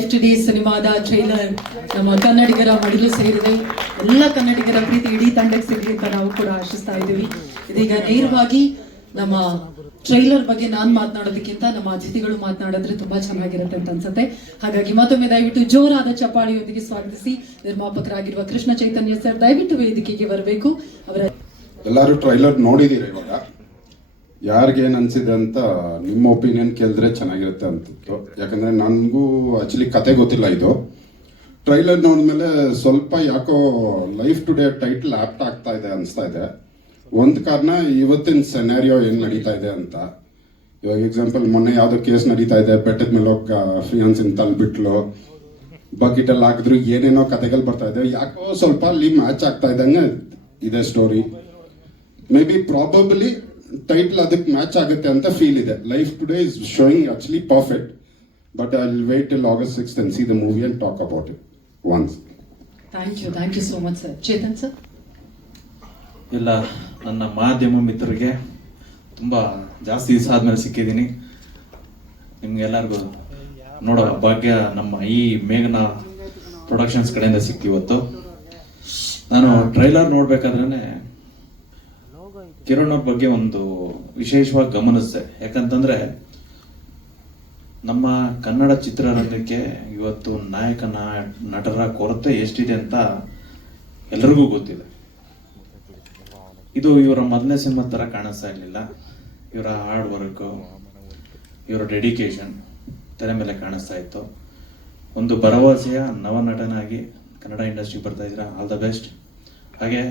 FTD ಸಿನಿಮಾದ trailer ನಮ್ಮ ಕನ್ನಡಿಗರ ಮಡಿಲು ಸೇರಿದೆ. ಎಲ್ಲ ಕನ್ನಡಿಗರ ಪ್ರೀತಿ ಇಡೀ ತಂಡಕ್ಕೆ ಸಿಗಲಿ ಅಂತ ನಾವು ಕೂಡ ಆಶಿಸ್ತಾ ಇದ್ದೀವಿ. ಇದೀಗ ನೇರವಾಗಿ ನಮ್ಮ ಟ್ರೈಲರ್ ಬಗ್ಗೆ ನಾನು ಮಾತನಾಡೋದಕ್ಕಿಂತ ನಮ್ಮ ಅತಿಥಿಗಳು ಮಾತನಾಡಿದ್ರೆ ತುಂಬಾ ಚೆನ್ನಾಗಿರುತ್ತೆ ಅಂತ ಅನ್ಸುತ್ತೆ. ಹಾಗಾಗಿ ಮತ್ತೊಮ್ಮೆ ದಯವಿಟ್ಟು ಜೋರಾದ ಚಪ್ಪಾಳಿಯೊಂದಿಗೆ ಸ್ವಾಗತಿಸಿ ನಿರ್ಮಾಪಕರಾಗಿರುವ ಕೃಷ್ಣ ಚೈತನ್ಯ ಸರ್ ದಯವಿಟ್ಟು ವೇದಿಕೆಗೆ ಬರಬೇಕು. ಅವರ ಎಲ್ಲರೂ ಟ್ರೈಲರ್ ನೋಡಿದೀರ, ಇವಾಗ ಯಾರಿಗೇನು ಅನ್ಸಿದೆ ಅಂತ ನಿಮ್ಮ ಒಪಿನಿಯನ್ ಕೇಳಿದ್ರೆ ಚೆನ್ನಾಗಿರುತ್ತೆ ಅಂತಿತ್ತು. ಯಾಕಂದ್ರೆ ನನಗೂ ಆಕ್ಚುಲಿ ಕತೆ ಗೊತ್ತಿಲ್ಲ. ಇದು ಟ್ರೈಲರ್ ನೋಡಿದ್ಮೇಲೆ ಸ್ವಲ್ಪ ಯಾಕೋ ಲೈಫ್ ಟುಡೇ ಟೈಟಲ್ ಆಪ್ಟ್ ಆಗ್ತಾ ಇದೆ ಅನಿಸ್ತಾ ಇದೆ. ಒಂದು ಕಾರಣ ಇವತ್ತಿನ ಸೆನಾರಿಯೋ ಏನು ನಡೀತಾ ಇದೆ ಅಂತ. ಇವಾಗ ಎಕ್ಸಾಂಪಲ್ ಮೊನ್ನೆ ಯಾವುದೋ ಕೇಸ್ ನಡೀತಾ ಇದೆ, ಬೆಟ್ಟದ ಮೇಲೆ ಹೋಗಿ ಫಿಯಾನ್ಸಿನ ತಲ್ಬಿಟ್ಲು, ಬಕೆಟ್ ಅಲ್ಲಿ ಹಾಕಿದ್ರು, ಏನೇನೋ ಕತೆಗಳು ಬರ್ತಾ ಇದೆ. ಯಾಕೋ ಸ್ವಲ್ಪ ಅಲ್ಲಿ ಮ್ಯಾಚ್ ಆಗ್ತಾ ಇದ್ದಂಗೆ ಇದೆ story. Maybe probably title ಅದಕ್ಕೆ ಮ್ಯಾಚ್ ಆಗುತ್ತೆ ಅಂತ ಫೀಲ್ ಇದೆ. Life today is showing actually perfect, but I will wait till August 6th and see the movie and talk about it once. Thank you so much sir. Chetan sir. ಎಲ್ಲ ನನ್ನ ಮಾಧ್ಯಮ ಮಿತ್ರರಿಗೆ ತುಂಬ ಜಾಸ್ತಿ ದಿವಸ ಆದ್ಮೇಲೆ ಸಿಕ್ಕಿದ್ದೀನಿ. ನಿಮ್ಗೆಲ್ಲರಿಗೂ ನೋಡೋ ಭಾಗ್ಯ ನಮ್ಮ ಈ ಮೇಘನಾ ಪ್ರೊಡಕ್ಷನ್ಸ್ ಕಡೆಯಿಂದ ಸಿಕ್ಕಿವತ್ತು. ನಾನು ಟ್ರೈಲರ್ ನೋಡ್ಬೇಕಾದ್ರೆ ಕಿರಣ್ ಅವ್ರ ಬಗ್ಗೆ ಒಂದು ವಿಶೇಷವಾಗಿ ಗಮನಿಸಿದೆ. ಯಾಕಂತಂದ್ರೆ ನಮ್ಮ ಕನ್ನಡ ಚಿತ್ರರಂಗಕ್ಕೆ ಇವತ್ತು ನಾಯಕ ನಟರ ಕೊರತೆ ಎಷ್ಟಿದೆ ಅಂತ ಎಲ್ರಿಗೂ ಗೊತ್ತಿದೆ. ಇದು ಇವರ ಮೊದಲನೇ ಸಿನಿಮಾ ತರ ಕಾಣಿಸ್ತಾ ಇರಲಿಲ್ಲ. ಇವರ ಹಾರ್ಡ್ ವರ್ಕ್, ಇವರ ಡೆಡಿಕೇಶನ್ ತೆರೆ ಮೇಲೆ ಕಾಣಿಸ್ತಾ ಇತ್ತು. ಒಂದು ಭರವಸೆಯ ನವನಟನಾಗಿ ಕನ್ನಡ ಇಂಡಸ್ಟ್ರಿ ಬರ್ತಾ ಇದ್ದೀರಾ, ಆಲ್ ದ ಬೆಸ್ಟ್. ಹಾಗೆ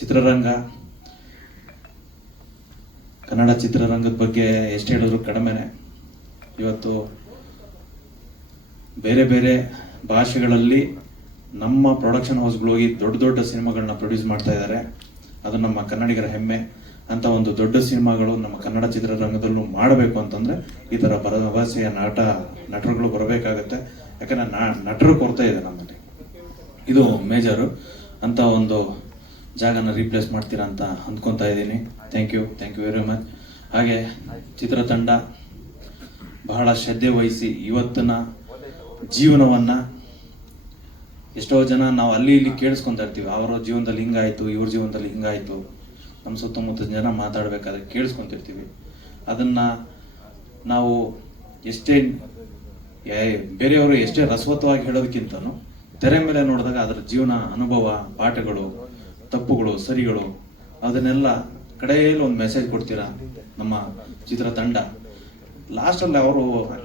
ಚಿತ್ರರಂಗ, ಕನ್ನಡ ಚಿತ್ರರಂಗದ ಬಗ್ಗೆ ಎಷ್ಟು ಹೇಳಿದ್ರು ಕಡಿಮೆನೆ. ಇವತ್ತು ಬೇರೆ ಬೇರೆ ಭಾಷೆಗಳಲ್ಲಿ ನಮ್ಮ ಪ್ರೊಡಕ್ಷನ್ ಹೌಸ್ಗಳು ಹೋಗಿ ದೊಡ್ಡ ದೊಡ್ಡ ಸಿನಿಮಾಗಳನ್ನ ಪ್ರೊಡ್ಯೂಸ್ ಮಾಡ್ತಾ ಇದ್ದಾರೆ. ಅದು ನಮ್ಮ ಕನ್ನಡಿಗರ ಹೆಮ್ಮೆ. ಅಂತ ಒಂದು ದೊಡ್ಡ ಸಿನಿಮಾಗಳು ನಮ್ಮ ಕನ್ನಡ ಚಿತ್ರರಂಗದಲ್ಲೂ ಮಾಡಬೇಕು ಅಂತಂದ್ರೆ ಈ ತರ ಭರವಸೆಯ ನಟರುಗಳು ಬರಬೇಕಾಗತ್ತೆ. ಯಾಕಂದ್ರೆ ನಟರು ಕೊರತೆ ಇದೆ ನಮ್ಮಲ್ಲಿ, ಇದು ಮೇಜರು. ಅಂತ ಒಂದು ಜಾಗನ ರೀಪ್ಲೇಸ್ ಮಾಡ್ತೀರಾ ಅಂತ ಅಂದ್ಕೊತಾ ಇದ್ದೀನಿ. Thank you very much. ಹಾಗೆ ಚಿತ್ರತಂಡ ಬಹಳ ಶ್ರದ್ಧೆ ವಹಿಸಿ ಇವತ್ತಿನ ಜೀವನವನ್ನ, ಎಷ್ಟೋ ಜನ ನಾವು ಅಲ್ಲಿ ಇಲ್ಲಿ ಕೇಳಿಸ್ಕೊಂತ ಇರ್ತೀವಿ, ಅವರ ಜೀವನದಲ್ಲಿ ಹಿಂಗಾಯ್ತು, ಇವ್ರ ಜೀವನದಲ್ಲಿ ಹಿಂಗಾಯ್ತು, ನಮ್ಮ ಸುತ್ತಮುತ್ತ ಜನ ಮಾತಾಡ್ಬೇಕಾದ್ರೆ ಕೇಳಿಸ್ಕೊಂತಿರ್ತೀವಿ. ಅದನ್ನ ನಾವು ಎಷ್ಟೇ ಬೇರೆಯವರು ಎಷ್ಟೇ ರಸವತ್ತವಾಗಿ ಹೇಳೋದಕ್ಕಿಂತನೂ ತೆರೆ ಮೇಲೆ ನೋಡಿದಾಗ ಅದರ ಜೀವನ ಅನುಭವ, ಪಾಠಗಳು, ತಪ್ಪುಗಳು, ಸರಿಗಳು, ಅದನ್ನೆಲ್ಲ ಕಡೆಯಲ್ಲಿ ಒಂದು ಮೆಸೇಜ್ ಕೊಡ್ತೀರಾ ನಮ್ಮ ಚಿತ್ರತಂಡ. ಲಾಸ್ಟಲ್ಲಿ ಅವರು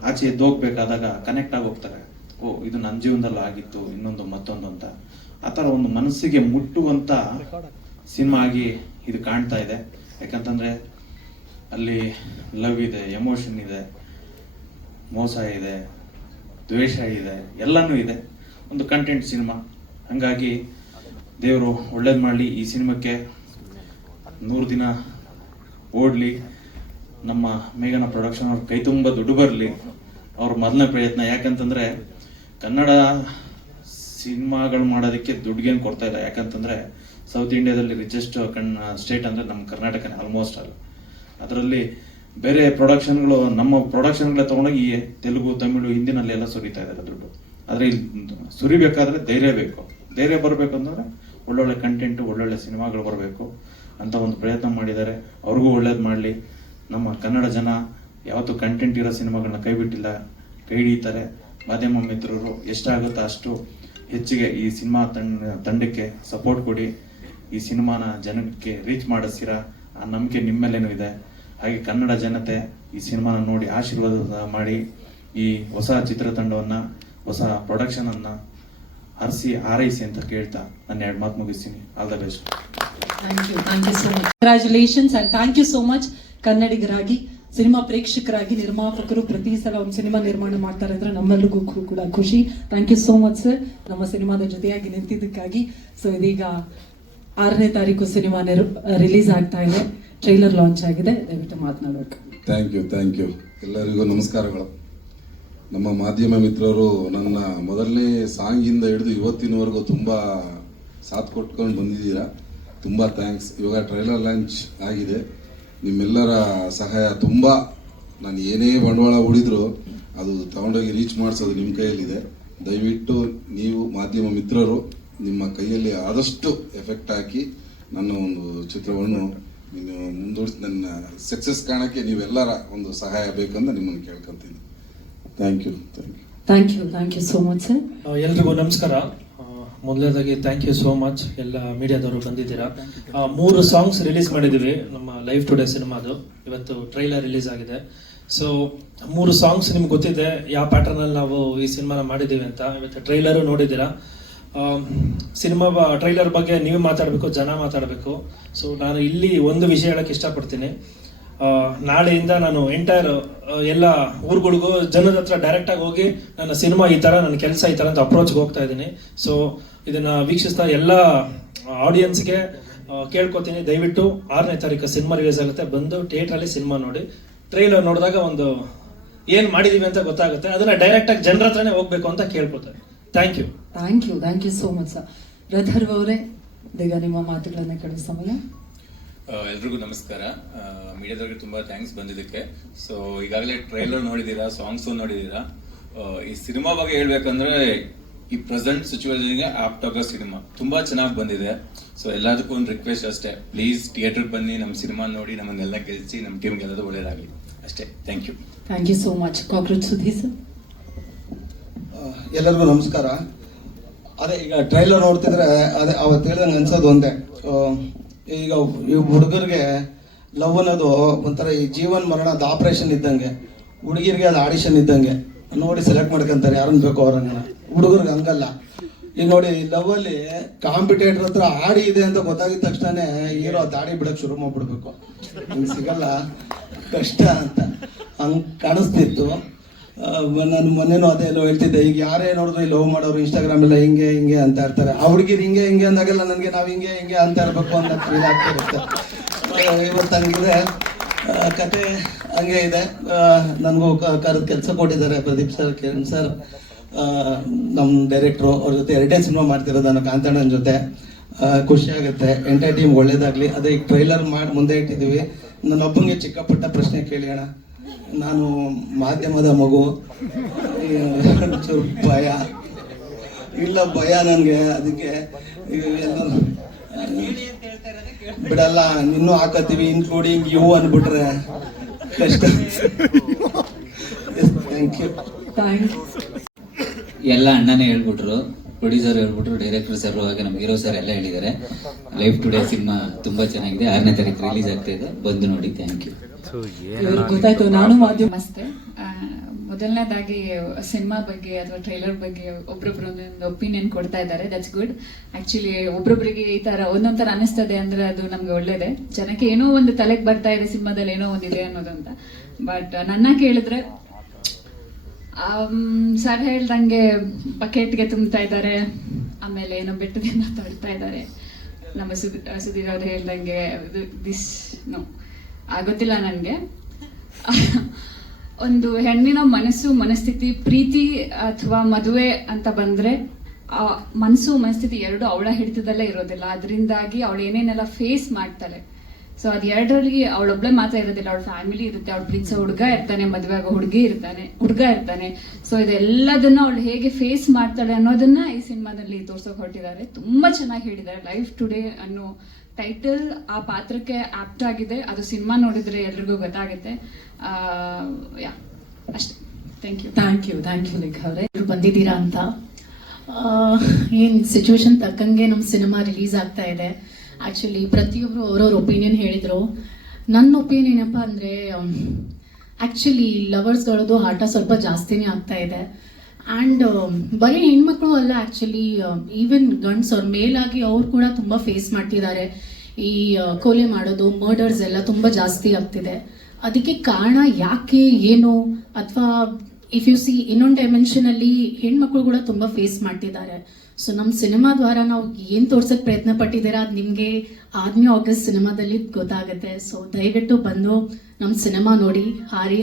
ಆಚೆ ಎದ್ದು ಹೋಗ್ಬೇಕಾದಾಗ ಕನೆಕ್ಟ್ ಆಗಿ ಹೋಗ್ತಾರೆ. ಓ, ಇದು ನನ್ನ ಜೀವನದಲ್ಲೂ ಆಗಿತ್ತು, ಇನ್ನೊಂದು ಮತ್ತೊಂದು ಅಂತ. ಆ ಥರ ಒಂದು ಮನಸ್ಸಿಗೆ ಮುಟ್ಟುವಂತ ಸಿನಿಮಾ ಆಗಿ ಇದು ಕಾಣ್ತಾ ಇದೆ. ಯಾಕಂತಂದ್ರೆ ಅಲ್ಲಿ ಲವ್ ಇದೆ, ಎಮೋಷನ್ ಇದೆ, ಮೋಸ ಇದೆ, ದ್ವೇಷ ಇದೆ, ಎಲ್ಲನೂ ಇದೆ. ಒಂದು ಕಂಟೆಂಟ್ ಸಿನಿಮಾ. ಹಂಗಾಗಿ ದೇವರು ಒಳ್ಳೇದು ಮಾಡಲಿ. ಈ ಸಿನಿಮಾಕ್ಕೆ 100 ದಿನ ಓಡ್ಲಿ. ನಮ್ಮ ಮೇಘನಾ ಪ್ರೊಡಕ್ಷನ್ ಅವ್ರ ಕೈ ತುಂಬ ದುಡ್ಡು ಬರಲಿ. ಅವ್ರ ಮೊದಲನೇ ಪ್ರಯತ್ನ. ಯಾಕಂತಂದ್ರೆ ಕನ್ನಡ ಸಿನಿಮಾಗಳು ಮಾಡೋದಕ್ಕೆ ದುಡ್ಡಿಗೇನು ಕೊಡ್ತಾ ಇಲ್ಲ. ಯಾಕಂತಂದ್ರೆ ಸೌತ್ ಇಂಡಿಯಾದಲ್ಲಿ ರಿಚೆಸ್ಟ್ ಸ್ಟೇಟ್ ಅಂದ್ರೆ ನಮ್ಮ ಕರ್ನಾಟಕನೇ ಆಲ್ಮೋಸ್ಟ್ ಅಲ್ಲ. ಅದರಲ್ಲಿ ಬೇರೆ ಪ್ರೊಡಕ್ಷನ್ಗಳು ನಮ್ಮ ಪ್ರೊಡಕ್ಷನ್ಗಳೇ ತಗೊಂಡೋಗಿ ತೆಲುಗು, ತಮಿಳು, ಹಿಂದಿನಲ್ಲಿ ಎಲ್ಲ ಸುರಿತಾ ಇದ್ದಾರೆ ದುಡ್ಡು. ಆದ್ರೆ ಇಲ್ಲಿ ಸುರಿಬೇಕಾದ್ರೆ ಧೈರ್ಯ ಬೇಕು. ಧೈರ್ಯ ಬರಬೇಕು ಅಂತಂದ್ರೆ ಒಳ್ಳೊಳ್ಳೆ ಕಂಟೆಂಟ್, ಒಳ್ಳೊಳ್ಳೆ ಸಿನಿಮಾಗಳು ಬರಬೇಕು ಅಂತ ಒಂದು ಪ್ರಯತ್ನ ಮಾಡಿದ್ದಾರೆ. ಅವ್ರಿಗೂ ಒಳ್ಳೇದು ಮಾಡಲಿ. ನಮ್ಮ ಕನ್ನಡ ಜನ ಯಾವತ್ತೂ ಕಂಟೆಂಟ್ ಇರೋ ಸಿನಿಮಾಗಳನ್ನ ಕೈ ಬಿಟ್ಟಿಲ್ಲ, ಕೈ ಹಿಡಿತಾರೆ. ಮಾಧ್ಯಮ ಮಿತ್ರರು ಎಷ್ಟಾಗುತ್ತೋ ಅಷ್ಟು ಹೆಚ್ಚಿಗೆ ಈ ಸಿನಿಮಾ ತಂಡಕ್ಕೆ ಸಪೋರ್ಟ್ ಕೊಡಿ. ಈ ಸಿನಿಮಾನ ಜನಕ್ಕೆ ರೀಚ್ ಮಾಡಿಸ್ತೀರಾ, ಆ ನಂಬಿಕೆ ನಿಮ್ಮೇಲೇನೂ ಇದೆ. ಹಾಗೆ ಕನ್ನಡ ಜನತೆ ಈ ಸಿನಿಮಾನ ನೋಡಿ ಆಶೀರ್ವಾದ ಮಾಡಿ ಈ ಹೊಸ ಚಿತ್ರತಂಡವನ್ನ, ಹೊಸ ಪ್ರೊಡಕ್ಷನ್ ಅನ್ನ ಹಾರೈಸಿ ಅಂತ ಕೇಳ್ತಾ ನಾನು 2 ಮಾತು ಮುಗಿಸ್ತೀನಿ. All the best. Thank you so much. Congratulations and thank you so much. ಕನ್ನಡಿಗರಾಗಿ, ಸಿನಿಮಾ ಪ್ರೇಕ್ಷಕರಾಗಿ, ನಿರ್ಮಾಪಕರು ಪ್ರತಿ ಸಲ ಒಂದು ಸಿನಿಮಾ ನಿರ್ಮಾಣ ಮಾಡ್ತಾರೆ ಅಂದ್ರೆ ನಮ್ಮೆಲ್ಲರಿಗೂ ಕೂಡ ಖುಷಿ. Thank you so much sir, ನಮ್ಮ ಸಿನಿಮಾದ ಜೊತೆಯಾಗಿ ನಿಂತಿದ್ದಕ್ಕಾಗಿ. ಸೊ ಇದೀಗ 6ನೇ ತಾರೀಕು ಸಿನಿಮಾ ರಿಲೀಸ್ ಆಗ್ತಾ ಇದೆ, ಟ್ರೈಲರ್ ಲಾಂಚ್ ಆಗಿದೆ. ದಯವಿಟ್ಟು ಮಾತನಾಡಬೇಕು. ಥ್ಯಾಂಕ್ ಯು ಎಲ್ಲರಿಗೂ ನಮಸ್ಕಾರಗಳು. ನಮ್ಮ ಮಾಧ್ಯಮ ಮಿತ್ರರು ನನ್ನ ಮೊದಲನೇ ಸಾಂಗಿಂದ ಹಿಡಿದು ಇವತ್ತಿನವರೆಗೂ ತುಂಬ ಸಾಥ್ ಕೊಟ್ಕೊಂಡು ಬಂದಿದ್ದೀರಾ. ತುಂಬ ಥ್ಯಾಂಕ್ಸ್. ಇವಾಗ ಟ್ರೈಲರ್ ಲಾಂಚ್ ಆಗಿದೆ. ನಿಮ್ಮೆಲ್ಲರ ಸಹಾಯ ತುಂಬ, ನಾನು ಏನೇ ಬಂಡವಾಳ ಹೂಡಿದ್ರು ಅದು ತಗೊಂಡೋಗಿ ರೀಚ್ ಮಾಡಿಸೋದು ನಿಮ್ಮ ಕೈಯಲ್ಲಿದೆ. ದಯವಿಟ್ಟು ನೀವು ಮಾಧ್ಯಮ ಮಿತ್ರರು ನಿಮ್ಮ ಕೈಯಲ್ಲಿ ಆದಷ್ಟು ಎಫೆಕ್ಟ್ ಹಾಕಿ ನನ್ನ ಒಂದು ಚಿತ್ರವನ್ನು ನೀನು ಮುಂದೂಡಿಸಿ ನನ್ನ ಸಕ್ಸಸ್ ಕಾಣಕ್ಕೆ ನೀವೆಲ್ಲರ ಒಂದು ಸಹಾಯ ಬೇಕಂತ ನಿಮ್ಮನ್ನು ಕೇಳ್ಕೊಂತೀನಿ. Thank you. Thank you so much sir. ಎಲ್ರಿಗೂ ನಮಸ್ಕಾರ. ಮೊದಲನೇದಾಗಿ ಥ್ಯಾಂಕ್ ಯು ಸೋ ಮಚ್ ಎಲ್ಲ ಮೀಡಿಯಾದವರು ಬಂದಿದ್ದೀರಾ. 3 ಸಾಂಗ್ಸ್ ರಿಲೀಸ್ ಮಾಡಿದ್ದೀವಿ ನಮ್ಮ ಲೈವ್ ಟುಡೇ ಸಿನಿಮಾದು. ಇವತ್ತು ಟ್ರೈಲರ್ ರಿಲೀಸ್ ಆಗಿದೆ. ಸೊ 3 ಸಾಂಗ್ಸ್ ನಿಮ್ಗೆ ಗೊತ್ತಿದೆ ಯಾವ ಪ್ಯಾಟರ್ನಲ್ಲಿ ನಾವು ಈ ಸಿನಿಮಾನ ಮಾಡಿದ್ದೀವಿ ಅಂತ. ಇವತ್ತು ಟ್ರೈಲರು ನೋಡಿದ್ದೀರಾ. ಸಿನಿಮಾ ಟ್ರೈಲರ್ ಬಗ್ಗೆ ನೀವು ಮಾತಾಡಬೇಕು, ಜನ ಮಾತಾಡಬೇಕು. ಸೊ ನಾನು ಇಲ್ಲಿ ಒಂದು ವಿಷಯ ಹೇಳಕ್ಕೆ ಇಷ್ಟಪಡ್ತೀನಿ. ನಾಳೆಯಿಂದ ನಾನು ಎಂಟೈರ್ ಎಲ್ಲ ಊರುಗಳಿಗೂ ಜನರ ಹತ್ರ ಡೈರೆಕ್ಟಾಗಿ ಹೋಗಿ ನನ್ನ ಸಿನಿಮಾ ಈ ಥರ, ನನ್ನ ಕೆಲಸ ಈ ಥರ ಅಂತ ಅಪ್ರೋಚ್ಗೆ ಹೋಗ್ತಾ ಇದ್ದೀನಿ. ಸೊ ಇದನ್ನು ವೀಕ್ಷಿಸ್ತಾ ಎಲ್ಲ ಆಡಿಯನ್ಸ್ಗೆ ಕೇಳ್ಕೊತೀನಿ, ದಯವಿಟ್ಟು 6ನೇ ತಾರೀಕು ಸಿನಿಮಾ ರಿಲೀಸ್ ಆಗುತ್ತೆ, ಬಂದು ಥಿಯೇಟ್ರಲ್ಲಿ ಸಿನಿಮಾ ನೋಡಿ. ಟ್ರೈಲರ್ ನೋಡಿದಾಗ ಒಂದು ಏನು ಮಾಡಿದೀವಿ ಅಂತ ಗೊತ್ತಾಗುತ್ತೆ. ಅದನ್ನ ಡೈರೆಕ್ಟಾಗಿ ಜನರ ಹತ್ರನೇ ಹೋಗ್ಬೇಕು ಅಂತ ಕೇಳ್ಕೊತಾರೆ. Thank you so much sir. ರಥರ್ವ್ ಅವರೇ, ಈಗ ನಿಮ್ಮ ಮಾತುಗಳನ್ನ ಕೇಳೋ ಸಮಯ. ಎಲ್ರಿಗೂ ನಮಸ್ಕಾರ. ಮೀಡಿಯಾದವ್ರಿಗೆ ತುಂಬಾ ಥ್ಯಾಂಕ್ಸ್ ಬಂದಿದ್ದಕ್ಕೆ. ಸೊ ಈಗಾಗಲೇ ಟ್ರೈಲರ್ ನೋಡಿದೀರಾ, ಸಾಂಗ್ಸು ನೋಡಿದೀರಾ. ಈ ಸಿನಿಮಾ ಬಗ್ಗೆ ಹೇಳ್ಬೇಕಂದ್ರೆ ಈ ಪ್ರೆಸೆಂಟ್ ಸಿಚುವೇಶನ್ಗೆ ಆಪ್ಟ್ ಆಗೋ ಸಿನಿಮಾ ತುಂಬಾ ಚೆನ್ನಾಗಿ ಬಂದಿದೆ. ಸೊ ಎಲ್ಲದಕ್ಕೂ ಒಂದು ರಿಕ್ವೆಸ್ಟ್ ಅಷ್ಟೇ, ಪ್ಲೀಸ್ ಥಿಯೇಟರ್ಗೆ ಬನ್ನಿ, ನಮ್ಮ ಸಿನಿಮಾ ನೋಡಿ, ನಮ್ಮನ್ನೆಲ್ಲ ಗೆಲ್ಲಿಸಿ, ನಮ್ಮ ಟೀಮ್ಗೆ ಎಲ್ಲದೂ ಒಳ್ಳೇದಾಗಲಿ ಅಷ್ಟೇ. Thank you so much. Cockroach Sudhir sir. ಎಲ್ಲರಿಗೂ ನಮಸ್ಕಾರ. ಅದೇ ಈಗ ಟ್ರೈಲರ್ ನೋಡ್ತಿದ್ರೆ ಅದೇ ಅವತ್ತು ಹೇಳ್ದಂಗೆ ಅನ್ಸೋದು ಒಂದೇ, ಈಗ ಈ ಹುಡುಗರಿಗೆ ಲವ್ ಅನ್ನೋದು ಒಂಥರ ಈ ಜೀವನ್ ಮರಣದ ಆಪರೇಷನ್ ಇದ್ದಂಗೆ, ಹುಡುಗಿರಿಗೆ ಅದು ಆಡಿಷನ್ ಇದ್ದಂಗೆ. ನೋಡಿ ಸೆಲೆಕ್ಟ್ ಮಾಡ್ಕೊಂತಾರೆ ಯಾರನ್ನ ಬೇಕೋ ಅವ್ರಂಗನ. ಹುಡುಗರಿಗೆ ಹಂಗಲ್ಲ. ಈಗ ನೋಡಿ ಲವ್ ಅಲ್ಲಿ ಕಾಂಪಿಟೇಟರ್ ಹತ್ರ ಆಡಿ ಇದೆ ಅಂತ ಗೊತ್ತಾಗಿದ ತಕ್ಷಣ ಹೀರೋ ದಾಡಿ ಬಿಡಕ್ ಶುರು ಮಾಡ್ಬಿಡ್ಬೇಕು, ಹಂಗೆ ಸಿಗಲ್ಲ, ಕಷ್ಟ ಅಂತ ಹಂಗ್ ಕಾಣಿಸ್ತಿತ್ತು. ನಾನು ಮೊನ್ನೆನೂ ಅದೇ ಎಲ್ಲೋ ಹೇಳ್ತಿದ್ದೆ, ಈಗ ಯಾರೇ ನೋಡಿದ್ರು ಲವ್ ಮಾಡೋರು ಇನ್ಸ್ಟಾಗ್ರಾಮ್ ಎಲ್ಲ ಹಿಂಗೆ ಅಂತ ಇರ್ತಾರೆ. ಆ ಹುಡುಗಿರು ಹಿಂಗೆ ಅಂದಾಗೆಲ್ಲ ನನಗೆ ನಾವು ಹಿಂಗೆ ಅಂತ ಇರಬೇಕು ಅಂತ ಫೀಲ್ ಆಗ್ತಿರುತ್ತೆ. ಇವತ್ತು ಹಂಗಿದೆ ಕತೆ, ಹಂಗೆ ಇದೆ. ನನಗೂ ಕರೆದು ಕೆಲಸ ಕೊಟ್ಟಿದ್ದಾರೆ ಪ್ರದೀಪ್ ಸರ್, ಕಿರಣ್ ಸರ್, ನಮ್ಮ ಡೈರೆಕ್ಟ್ರು. ಅವ್ರ ಜೊತೆ 2ನೇ ಸಿನಿಮಾ ಮಾಡ್ತಿರೋದು ನಾನು ಕಾಂತಣ್ಣನ ಜೊತೆ. ಖುಷಿ ಆಗುತ್ತೆ. ಎಂಟೈರ್ ಟೀಮ್ ಒಳ್ಳೇದಾಗಲಿ. ಅದೇ ಈಗ ಟ್ರೈಲರ್ ಮಾಡಿ ಮುಂದೆ ಇಟ್ಟಿದ್ದೀವಿ. ನನ್ನ ಒಬ್ಬನಿಗೆ ಚಿಕ್ಕಪುಟ್ಟ ಪ್ರಶ್ನೆ ಕೇಳಿ ಅಣ್ಣ. ನಾನು ಮಾಧ್ಯಮದ ಮಗು, ಭಯ ಭಯ ನನಗೆ. ಅದಕ್ಕೆ ಬಿಡಲ್ಲ, ಇನ್ನೂ ಹಾಕತ್ತೀವಿ, ಇನ್ಕ್ಲೂಡಿಂಗ್ ಯು ಅಂದ್ಬಿಟ್ರೆ ಕಷ್ಟ. Thank you. ಎಲ್ಲ ಅಣ್ಣನೇ ಹೇಳ್ಬಿಟ್ರು, ಪ್ರೊಡ್ಯೂಸರ್ ಹೇಳ್ಬಿಟ್ರು, ಡೈರೆಕ್ಟರ್ ಸರ್ ಹಾಗೆ ನಮ್ಮ ಹೀರೋ ಸರ್ ಎಲ್ಲ ಹೇಳಿದ್ದಾರೆ. ಲೈವ್ ಟುಡೇ ಸಿನಿಮಾ ತುಂಬಾ ಚೆನ್ನಾಗಿದೆ. 6ನೇ ತಾರೀಕು ರಿಲೀಸ್ ಆಗ್ತಾ ಇದೆ, ಬಂದು ನೋಡಿ. Thank you. ಗೊತ್ತಾಯ್ತು. ನಾನು ಮಾಧ್ಯಮ. ನಮಸ್ತೆ. ಮೊದಲನೇದಾಗಿ ಸಿನಿಮಾ ಬಗ್ಗೆ ಅಥವಾ ಟ್ರೈಲರ್ ಬಗ್ಗೆ ಒಬ್ರೊಬ್ರು ಒಂದೊಂದು ಒಪಿನಿಯನ್ ಕೊಡ್ತಾ ಇದ್ದಾರೆ. That's good. ಆಕ್ಚುಲಿ ಒಬ್ರೊಬ್ರಿಗೆ ಈ ತರ ಒಂದೊಂದ್ ತರ ಅನಿಸ್ತದೆ ಅಂದ್ರೆ ಅದು ನಮ್ಗೆ ಒಳ್ಳೇದೆ. ಜನಕ್ಕೆ ಏನೋ ಒಂದು ತಲೆಗೆ ಬರ್ತಾ ಇದೆ ಸಿನಿಮಾದಲ್ಲಿ ಏನೋ ಒಂದಿದೆ ಅನ್ನೋದಂತ. ಬಟ್ ನನ್ನ ಕೇಳಿದ್ರೆ ಸರ್ ಹೇಳ್ದಂಗೆ ಬಕೆಟ್ಗೆ ತುಂಬ್ತಾ ಇದ್ದಾರೆ, ಆಮೇಲೆ ಏನೋ ಬೆಟ್ಟದಿಂದ ತೊಡ್ತಾ ಇದ್ದಾರೆ. ನಮ್ಮ ಸುಧೀರ್ ಅವ್ರು ಹೇಳ್ದಂಗೆ ದಿಸ್ ನೋ ಗೊತ್ತಿಲ್ಲ ನನಗೆ. ಒಂದು ಹೆಣ್ಣಿನ ಮನಸ್ಥಿತಿ, ಪ್ರೀತಿ ಅಥವಾ ಮದುವೆ ಅಂತ ಬಂದ್ರೆ ಆ ಮನಸ್ಥಿತಿ ಎರಡು ಅವಳ ಹಿಡಿತದಲ್ಲೇ ಇರೋದಿಲ್ಲ. ಅದರಿಂದಾಗಿ ಅವಳು ಏನೇನೆಲ್ಲ ಫೇಸ್ ಮಾಡ್ತಾಳೆ. ಸೊ ಅದು ಎರಡರಲ್ಲಿ ಅವಳೊಬ್ಳೆ ಮಾತ್ರ ಇರೋದಿಲ್ಲ, ಅವಳ ಫ್ಯಾಮಿಲಿ ಇರುತ್ತೆ, ಅವಳು ಪ್ರೀತಿಸೋ ಹುಡುಗ ಇರ್ತಾನೆ, ಮದುವೆ ಆಗೋ ಹುಡುಗ ಇರ್ತಾನೆ. ಸೊ ಇದೆಲ್ಲದನ್ನ ಅವಳು ಹೇಗೆ ಫೇಸ್ ಮಾಡ್ತಾಳೆ ಅನ್ನೋದನ್ನ ಈ ಸಿನಿಮಾದಲ್ಲಿ ತೋರ್ಸೋಕೆ ಹೊರಟಿದ್ದಾರೆ. ತುಂಬಾ ಚೆನ್ನಾಗಿ ಹೇಳಿದ್ದಾರೆ. ಲೈವ್ ಟುಡೇ ಅನ್ನೋ ಟೈಟಲ್ ಆ ಪಾತ್ರಕ್ಕೆ ಆಪ್ಟ್ ಆಗಿದೆ. ಅದು ಸಿನಿಮಾ ನೋಡಿದ್ರೆ ಎಲ್ರಿಗೂ ಗೊತ್ತಾಗುತ್ತೆ. ಅಷ್ಟೇ. ಥ್ಯಾಂಕ್ ಯು ಲೇಖಾ ಅವರೇ, ಬಂದಿದ್ದೀರಾ ಅಂತ. ಏನ್ ಸಿಚುವೇಶನ್ ತಕ್ಕಂಗೆ ನಮ್ಮ ಸಿನಿಮಾ ರಿಲೀಸ್ ಆಗ್ತಾ ಇದೆ. ಆಕ್ಚುಲಿ ಪ್ರತಿಯೊಬ್ರು ಅವ್ರವ್ರ ಒಪಿನಿಯನ್ ಹೇಳಿದ್ರು. ನನ್ನ ಒಪಿನಿಯನ್ ಏನಪ್ಪ ಅಂದ್ರೆ, ಆಕ್ಚುಲಿ ಲವರ್ಸ್ಗಳದ್ದು ಆಟ ಸ್ವಲ್ಪ ಜಾಸ್ತಿನೇ ಆಗ್ತಾ ಇದೆ. ಆ್ಯಂಡ್ ಬರೀ ಹೆಣ್ಮಕ್ಳು ಅಲ್ಲ, ಆ್ಯಕ್ಚುಲಿ ಈವನ್ ಗಂಡ್ಸ್ ಅವ್ರ ಮೇಲಾಗಿ ಅವ್ರು ಕೂಡ ತುಂಬ ಫೇಸ್ ಮಾಡ್ತಿದ್ದಾರೆ. ಈ ಕೊಲೆ ಮಾಡೋದು, ಮರ್ಡರ್ಸ್ ಎಲ್ಲ ತುಂಬ ಜಾಸ್ತಿ ಆಗ್ತಿದೆ. ಅದಕ್ಕೆ ಕಾರಣ ಯಾಕೆ, ಏನು, ಅಥವಾ ಇಫ್ ಯು ಸಿ ಇನ್ನೊಂದು ಡೈಮೆನ್ಷನಲ್ಲಿ ಹೆಣ್ಮಕ್ಳು ಕೂಡ ತುಂಬ ಫೇಸ್ ಮಾಡ್ತಿದ್ದಾರೆ. ಸೊ ನಮ್ಮ ಸಿನಿಮಾ ದ್ವಾರ ನಾವು ಏನು ತೋರ್ಸೋಕ್ಕೆ ಪ್ರಯತ್ನ ಪಟ್ಟಿದ್ದೀರಾ ಅದು ನಿಮಗೆ 8ನೇ ಆಗಸ್ಟ್ ಸಿನಿಮಾದಲ್ಲಿ ಗೊತ್ತಾಗುತ್ತೆ. ಸೊ ದಯವಿಟ್ಟು ಬಂದು ನಮ್ಮ ಸಿನಿಮಾ ನೋಡಿ,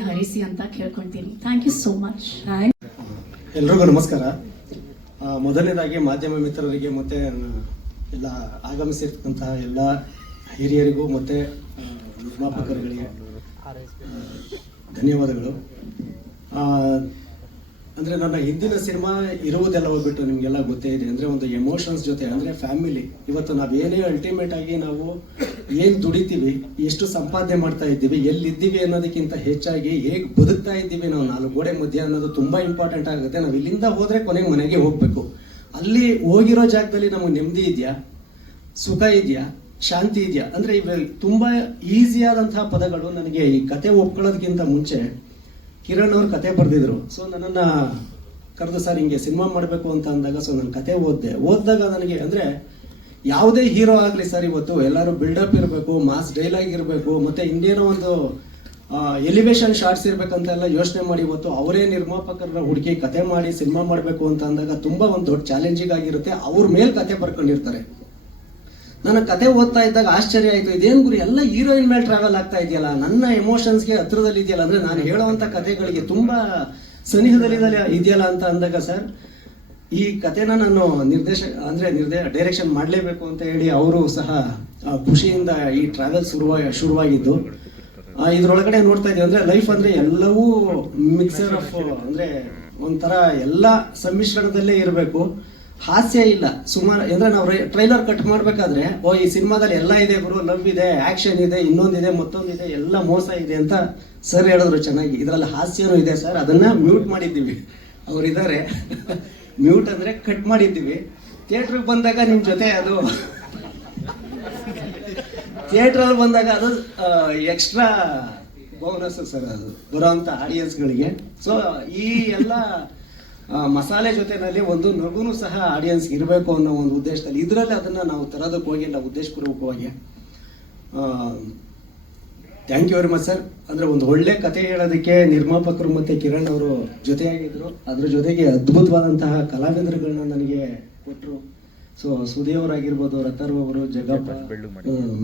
ಹರಿಸಿ ಅಂತ ಕೇಳ್ಕೊಳ್ತೀನಿ. Thank you so much. ಎಲ್ರಿಗೂ ನಮಸ್ಕಾರ. ಮೊದಲನೇದಾಗಿ ಮಾಧ್ಯಮ ಮಿತ್ರರಿಗೆ ಮತ್ತು ಎಲ್ಲ ಆಗಮಿಸಿರ್ತಕ್ಕಂತಹ ಎಲ್ಲ ಹಿರಿಯರಿಗೂ ಮತ್ತು ನಿರ್ಮಾಪಕರುಗಳಿಗೆ ಧನ್ಯವಾದಗಳು. ಅಂದರೆ ನನ್ನ ಹಿಂದಿನ ಸಿನಿಮಾ ಇರುವುದೆಲ್ಲ ಹೋಗ್ಬಿಟ್ಟು ನಿಮಗೆಲ್ಲ ಗೊತ್ತೇ ಇದೆ, ಅಂದರೆ ಒಂದು ಎಮೋಷನ್ಸ್ ಜೊತೆ, ಅಂದರೆ ಫ್ಯಾಮಿಲಿ. ಇವತ್ತು ನಾವೇನೇ ಅಲ್ಟಿಮೇಟ್ ಆಗಿ ನಾವು ಏನು ದುಡಿತೀವಿ, ಎಷ್ಟು ಸಂಪಾದನೆ ಮಾಡ್ತಾ ಇದ್ದೀವಿ, ಎಲ್ಲಿದ್ದೀವಿ ಅನ್ನೋದಕ್ಕಿಂತ ಹೆಚ್ಚಾಗಿ ಹೇಗೆ ಬದುಕ್ತಾ ಇದ್ದೀವಿ ನಾವು 4 ಗೋಡೆ ಮಧ್ಯೆ ಅನ್ನೋದು ತುಂಬ ಇಂಪಾರ್ಟೆಂಟ್ ಆಗುತ್ತೆ. ನಾವು ಇಲ್ಲಿಂದ ಹೋದರೆ ಕೊನೆಗೆ ಮನೆಗೆ ಹೋಗಬೇಕು. ಅಲ್ಲಿ ಹೋಗಿರೋ ಜಾಗದಲ್ಲಿ ನಮಗೆ ನೆಮ್ಮದಿ ಇದೆಯಾ, ಸುಖ ಇದೆಯಾ, ಶಾಂತಿ ಇದೆಯಾ, ಅಂದರೆ ಇವು ತುಂಬ ಈಸಿಯಾದಂತಹ ಪದಗಳು. ನನಗೆ ಈ ಕತೆ ಒಪ್ಕೊಳ್ಳೋದಕ್ಕಿಂತ ಮುಂಚೆ ಕಿರಣ್ ಅವ್ರು ಕತೆ ಬರೆದಿದ್ರು. ಸೊ ನನ್ನನ್ನು ಕರೆದು ಸರ್ ಹಿಂಗೆ ಸಿನಿಮಾ ಮಾಡಬೇಕು ಅಂತ ಅಂದಾಗ ಸೊ ನಾನು ಕತೆ ಓದಿದಾಗ ನನಗೆ ಅಂದರೆ ಯಾವುದೇ ಹೀರೋ ಆಗಲಿ ಸರ್, ಇವತ್ತು ಎಲ್ಲರೂ ಬಿಲ್ಡಪ್ ಇರಬೇಕು, ಮಾಸ್ ಡೈಲಾಗ್ ಇರಬೇಕು, ಮತ್ತು ಇನ್ನೇನೋ ಒಂದು ಎಲಿವೇಶನ್ ಶಾರ್ಟ್ಸ್ ಇರಬೇಕಂತೆಲ್ಲ ಯೋಚನೆ ಮಾಡಿ ಇವತ್ತು ಅವರೇ ನಿರ್ಮಾಪಕರನ್ನ ಹುಡುಕಿ ಕತೆ ಮಾಡಿ ಸಿನಿಮಾ ಮಾಡಬೇಕು ಅಂತ ಅಂದಾಗ ತುಂಬ ಒಂದು ದೊಡ್ಡ ಚಾಲೆಂಜಿಂಗ್ ಆಗಿರುತ್ತೆ. ಅವ್ರ ಮೇಲೆ ಕತೆ ಬರ್ಕೊಂಡಿರ್ತಾರೆ. ನನ್ನ ಕತೆ ಓದ್ತಾ ಇದ್ದಾಗ ಆಶ್ಚರ್ಯ ಆಯಿತು, ಇದೇನು ಗುರಿ ಎಲ್ಲ ಹೀರೋಯಿನ್ ಮೇಲೆ ಟ್ರಾವೆಲ್ ಆಗ್ತಾ ಇದೆಯಲ್ಲ, ನನ್ನ ಎಮೋಷನ್ಸ್ಗೆ ಹತ್ರದಲ್ಲಿ ಇದೆಯಲ್ಲ, ಅಂದರೆ ನಾನು ಹೇಳೋವಂಥ ಕತೆಗಳಿಗೆ ತುಂಬ ಸನಿಹದಲ್ಲಿ ಇದೆಯಲ್ಲ ಅಂತ ಅಂದಾಗ ಸರ್ ಈ ಕತೆನ ನಾನು ಡೈರೆಕ್ಷನ್ ಮಾಡಲೇಬೇಕು ಅಂತ ಹೇಳಿ ಅವರು ಸಹ ಖುಷಿಯಿಂದ ಈ ಟ್ರಾವೆಲ್ ಶುರುವಾಗಿದ್ದು. ಇದರೊಳಗಡೆ ನೋಡ್ತಾ ಇದ್ದೀವಿ ಅಂದರೆ ಲೈಫ್ ಅಂದರೆ ಎಲ್ಲವೂ ಮಿಕ್ಸರ್ ಆಫ್, ಅಂದರೆ ಒಂಥರ ಎಲ್ಲ ಸಮ್ಮಿಶ್ರಣದಲ್ಲೇ ಇರಬೇಕು. ಹಾಸ್ಯ ಇಲ್ಲ ಸುಮಾರು, ಅಂದರೆ ನಾವು ಟ್ರೈಲರ್ ಕಟ್ ಮಾಡಬೇಕಾದ್ರೆ ಈ ಸಿನಿಮಾದಲ್ಲಿ ಎಲ್ಲ ಇದೆ ಗುರು, ಲವ್ ಇದೆ, ಆಕ್ಷನ್ ಇದೆ, ಇನ್ನೊಂದಿದೆ, ಮತ್ತೊಂದಿದೆ, ಎಲ್ಲ ಮೋಸ ಇದೆ ಅಂತ ಸರ್ ಹೇಳಿದ್ರು ಚೆನ್ನಾಗಿ. ಇದರಲ್ಲಿ ಹಾಸ್ಯನೂ ಇದೆ ಸರ್, ಅದನ್ನ ಮ್ಯೂಟ್ ಮಾಡಿದ್ದೀವಿ. ಅವರಿದ್ದಾರೆ ಮ್ಯೂಟ್ ಅಂದರೆ ಕಟ್ ಮಾಡಿದ್ದೀವಿ. ಥಿಯೇಟ್ರಿಗೆ ಬಂದಾಗ ನಿಮ್ಮ ಜೊತೆ ಅದು ಥಿಯೇಟ್ರಲ್ಲಿ ಬಂದಾಗ ಅದು ಎಕ್ಸ್ಟ್ರಾ ಬೋನಸ್ ಸರ್, ಅದು ಬರೋವಂಥ ಆಡಿಯನ್ಸ್ಗಳಿಗೆ. ಸೊ ಈ ಎಲ್ಲ ಮಸಾಲೆ ಜೊತೆನಲ್ಲಿ ಒಂದು ನಗುನು ಸಹ ಆಡಿಯನ್ಸ್ ಇರಬೇಕು ಅನ್ನೋ ಒಂದು ಉದ್ದೇಶದಲ್ಲಿ ಇದರಲ್ಲಿ ಅದನ್ನು ನಾವು ತರೋದಕ್ಕೆ ಹೋಗಿಲ್ಲ ಉದ್ದೇಶಪೂರ್ವಕವಾಗಿ. Thank you very much sir. ಅಂದರೆ ಒಂದು ಒಳ್ಳೆ ಕತೆ ಹೇಳೋದಕ್ಕೆ ನಿರ್ಮಾಪಕರು ಮತ್ತು ಕಿರಣ್ ಅವರು ಜೊತೆಯಾಗಿದ್ದರು. ಅದ್ರ ಜೊತೆಗೆ ಅದ್ಭುತವಾದಂತಹ ಕಲಾವಿದರುಗಳನ್ನ ನನಗೆ ಕೊಟ್ಟರು. ಸೊ ಸುದೇವರಾಗಿರ್ಬೋದು, ರತರ್ವ್ ಅವರು, ಜಗಪ್ಪ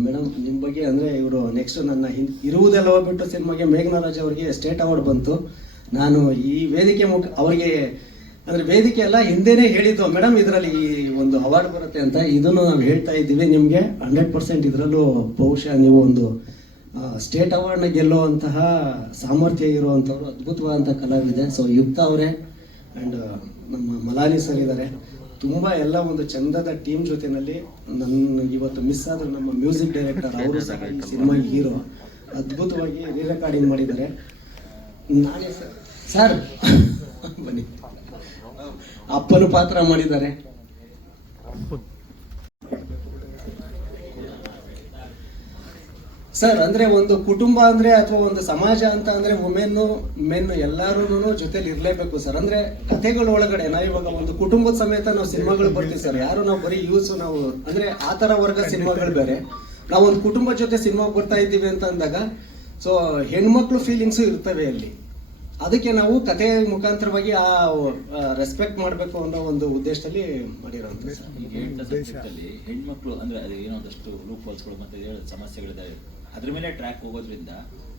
ಮೇಡಮ್, ನಿಮ್ಮ ಬಗ್ಗೆ ಅಂದರೆ ಇವರು ನೆಕ್ಸ್ಟ್ ನನ್ನ ಇರುವುದೆಲ್ಲ ಹೋಗ್ಬಿಟ್ಟು ಸಿನಿಮಾಗೆ ಮೇಘನಾರಾಜ್ ಅವರಿಗೆ ಸ್ಟೇಟ್ ಅವಾರ್ಡ್ ಬಂತು. ನಾನು ಈ ವೇದಿಕೆ ಅವರಿಗೆ ಅಂದರೆ ವೇದಿಕೆ ಎಲ್ಲ ಹಿಂದೆನೇ ಹೇಳಿದ್ದು, ಮೇಡಮ್ ಇದರಲ್ಲಿ ಈ ಒಂದು ಅವಾರ್ಡ್ ಬರುತ್ತೆ ಅಂತ. ಇದನ್ನು ನಾವು ಹೇಳ್ತಾ ಇದ್ದೀವಿ ನಿಮಗೆ 100%. ಇದರಲ್ಲೂ ಬಹುಶಃ ನೀವು ಒಂದು ಸ್ಟೇಟ್ ಅವಾರ್ಡ್ನ ಗೆಲ್ಲುವಂತಹ ಸಾಮರ್ಥ್ಯ ಇರುವಂಥವ್ರು, ಅದ್ಭುತವಾದಂಥ ಕಲಾವಿದೆ. ಸೊ ಯುಕ್ತ ಅವರೇ ಆ್ಯಂಡ್ ನಮ್ಮ ಮಲಾನಿ ಸರ್ ಇದ್ದಾರೆ. ತುಂಬ ಎಲ್ಲ ಒಂದು ಚಂದದ ಟೀಮ್ ಜೊತೆಯಲ್ಲಿ ನನ್ನ ಇವತ್ತು ಮಿಸ್ ಆದರೂ ನಮ್ಮ ಮ್ಯೂಸಿಕ್ ಡೈರೆಕ್ಟರ್ ಅವರು ಸಹ ಈ ಸಿನಿಮಾಗೆ ಹೀರೋ, ಅದ್ಭುತವಾಗಿ ರೀ ರೆಕಾರ್ಡಿಂಗ್ ಮಾಡಿದ್ದಾರೆ. ನಾನೇ ಸರ್ ಬನ್ನಿ, ಅಪ್ಪನ ಪಾತ್ರ ಮಾಡಿದ್ದಾರೆ. ಸರ್ ಅಂದ್ರೆ ಒಂದು ಕುಟುಂಬ ಅಂದ್ರೆ ಅಥವಾ ಒಂದು ಸಮಾಜ ಅಂತ ಅಂದ್ರೆ ಮೆನ್ ಎಲ್ಲಾರು ಜೊತೆಲಿ ಇರ್ಲೇಬೇಕು ಸರ್. ಅಂದ್ರೆ ಕಥೆಗಳ ಒಳಗಡೆ ನಾವು ಇವಾಗ ಒಂದು ಕುಟುಂಬದ ಸಮೇತ ನಾವು ಸಿನಿಮಾಗಳು ಬರ್ತೀವಿ ಸರ್. ಯಾರು ನಾವು ಬರೀ ಯೂಸ್ ನಾವು ಅಂದ್ರೆ ಆ ತರ ವರ್ಗ ಸಿನಿಮಾಗಳು ಬೇರೆ, ನಾವು ಒಂದು ಕುಟುಂಬದ ಜೊತೆ ಸಿನಿಮಾ ಬರ್ತಾ ಇದ್ದೀವಿ ಅಂತ ಅಂದಾಗ ಸೊ ಹೆಣ್ಮಕ್ಳು ಫೀಲಿಂಗ್ಸು ಇರ್ತವೆ ಅಲ್ಲಿ. ಅದಕ್ಕೆ ನಾವು ಕಥೆ ಮುಖಾಂತರವಾಗಿ ಆ ರೆಸ್ಪೆಕ್ಟ್ ಮಾಡಬೇಕು ಅನ್ನೋ ಒಂದು ಉದ್ದೇಶದಲ್ಲಿ ಮಾಡಿರೋದು. ಹೆಣ್ಮಕ್ಳು ಅಂದ್ರೆ ಅದು ಏನೋ ಒಂದಷ್ಟು ಲೂಪ್ ಹೋಲ್ಸ್ಗಳು ಮತ್ತೆ ಸಮಸ್ಯೆಗಳಿದಾವೆ, ಅದ್ರ ಮೇಲೆ ಟ್ರ್ಯಾಕ್ ಹೋಗೋದ್ರಿಂದ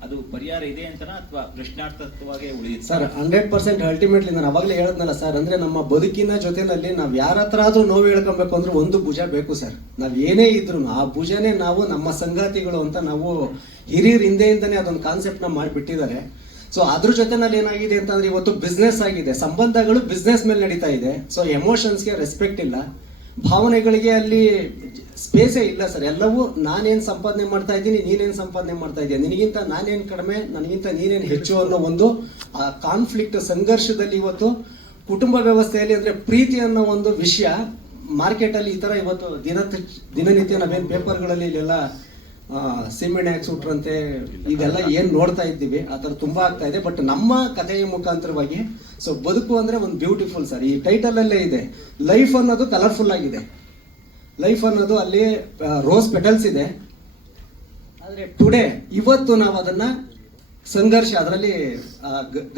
ಅದು ಪರಿಹಾರ ಇದೆ ಅಂತನಾ ಅಥವಾ ಪ್ರಶ್ನಾರ್ಥಕವಾಗಿ ಉಳಿಯುತ್ತೆ ಸರ್? 100% ಅಲ್ಟಿಮೇಟ್ಲಿ ನಾನು ಅವಾಗಲೇ ಹೇಳದ್ನಲ್ಲ ಸರ್, ಅಂದ್ರೆ ನಮ್ಮ ಬದುಕಿನ ಜೊತೆನಲ್ಲಿ ನಾವ್ ಯಾರ ಹತ್ರ ಆದ್ರೂ ನೋವು ಹೇಳ್ಕೊಬೇಕು ಅಂದ್ರೆ ಒಂದು ಭುಜ ಬೇಕು ಸರ್. ನಾವ್ ಏನೇ ಇದ್ರು ಆ ಭುಜನೇ ನಾವು ನಮ್ಮ ಸಂಗಾತಿಗಳು ಅಂತ ನಾವು ಹಿರಿಯರ ಹಿಂದೆಯಿಂದನೇ ಅದೊಂದು ಕಾನ್ಸೆಪ್ಟ್ ನ ಮಾಡಿಬಿಟ್ಟಿದ್ದಾರೆ. ಸೊ ಅದ್ರ ಜೊತೆನಲ್ಲಿ ಏನಾಗಿದೆ ಅಂತಂದ್ರೆ ಇವತ್ತು ಬಿಸ್ನೆಸ್ ಆಗಿದೆ, ಸಂಬಂಧಗಳು ಬಿಸ್ನೆಸ್ ಮೇಲೆ ನಡೀತಾ ಇದೆ. ಸೊ ಎಮೋಷನ್ಸ್ಗೆ ರೆಸ್ಪೆಕ್ಟ್ ಇಲ್ಲ, ಭಾವನೆಗಳಿಗೆ ಅಲ್ಲಿ ಸ್ಪೇಸೇ ಇಲ್ಲ ಸರ್. ಎಲ್ಲವೂ ನಾನೇನ್ ಸಂಪಾದನೆ ಮಾಡ್ತಾ ಇದ್ದೀನಿ, ನೀನೇನ್ ಸಂಪಾದನೆ ಮಾಡ್ತಾ ಇದೀಯ, ನಿನಗಿಂತ ನಾನೇನ್ ಕಡಿಮೆ, ನನಗಿಂತ ನೀನೇನ್ ಹೆಚ್ಚು ಅನ್ನೋ ಒಂದು ಆ ಕಾನ್ಫ್ಲಿಕ್ಟ್ ಸಂಘರ್ಷದಲ್ಲಿ ಇವತ್ತು ಕುಟುಂಬ ವ್ಯವಸ್ಥೆಯಲ್ಲಿ ಅಂದ್ರೆ ಪ್ರೀತಿ ಅನ್ನೋ ಒಂದು ವಿಷಯ ಮಾರ್ಕೆಟ್ ಅಲ್ಲಿ ಈ ತರ ಇವತ್ತು ದಿನನಿತ್ಯ ನಾವೇನ್ ಪೇಪರ್ಗಳಲ್ಲಿ ಇಲ್ಲೆಲ್ಲ ಸಿಮೆಂಟ್ ಹಾಕ್ಸುಟ್ರಂತೆ ಇದೆಲ್ಲ ಏನ್ ನೋಡ್ತಾ ಇದ್ದೀವಿ ಆ ತರ ತುಂಬಾ ಆಗ್ತಾ ಇದೆ. ಬಟ್ ನಮ್ಮ ಕಥೆಯ ಮುಖಾಂತರವಾಗಿ ಸೊ ಬದುಕು ಅಂದ್ರೆ ಒಂದು ಬ್ಯೂಟಿಫುಲ್ ಸರ್. ಈ ಟೈಟಲ್ ಅಲ್ಲೇ ಇದೆ, ಲೈಫ್ ಅನ್ನೋದು ಕಲರ್ಫುಲ್ ಆಗಿದೆ. ಲೈಫ್ ಅನ್ನೋದು ಅಲ್ಲಿ ರೋಸ್ ಪೆಟಲ್ಸ್ ಇದೆ, ಆದ್ರೆ ಟುಡೇ ಇವತ್ತು ನಾವು ಅದನ್ನ ಸಂಘರ್ಷ, ಅದರಲ್ಲಿ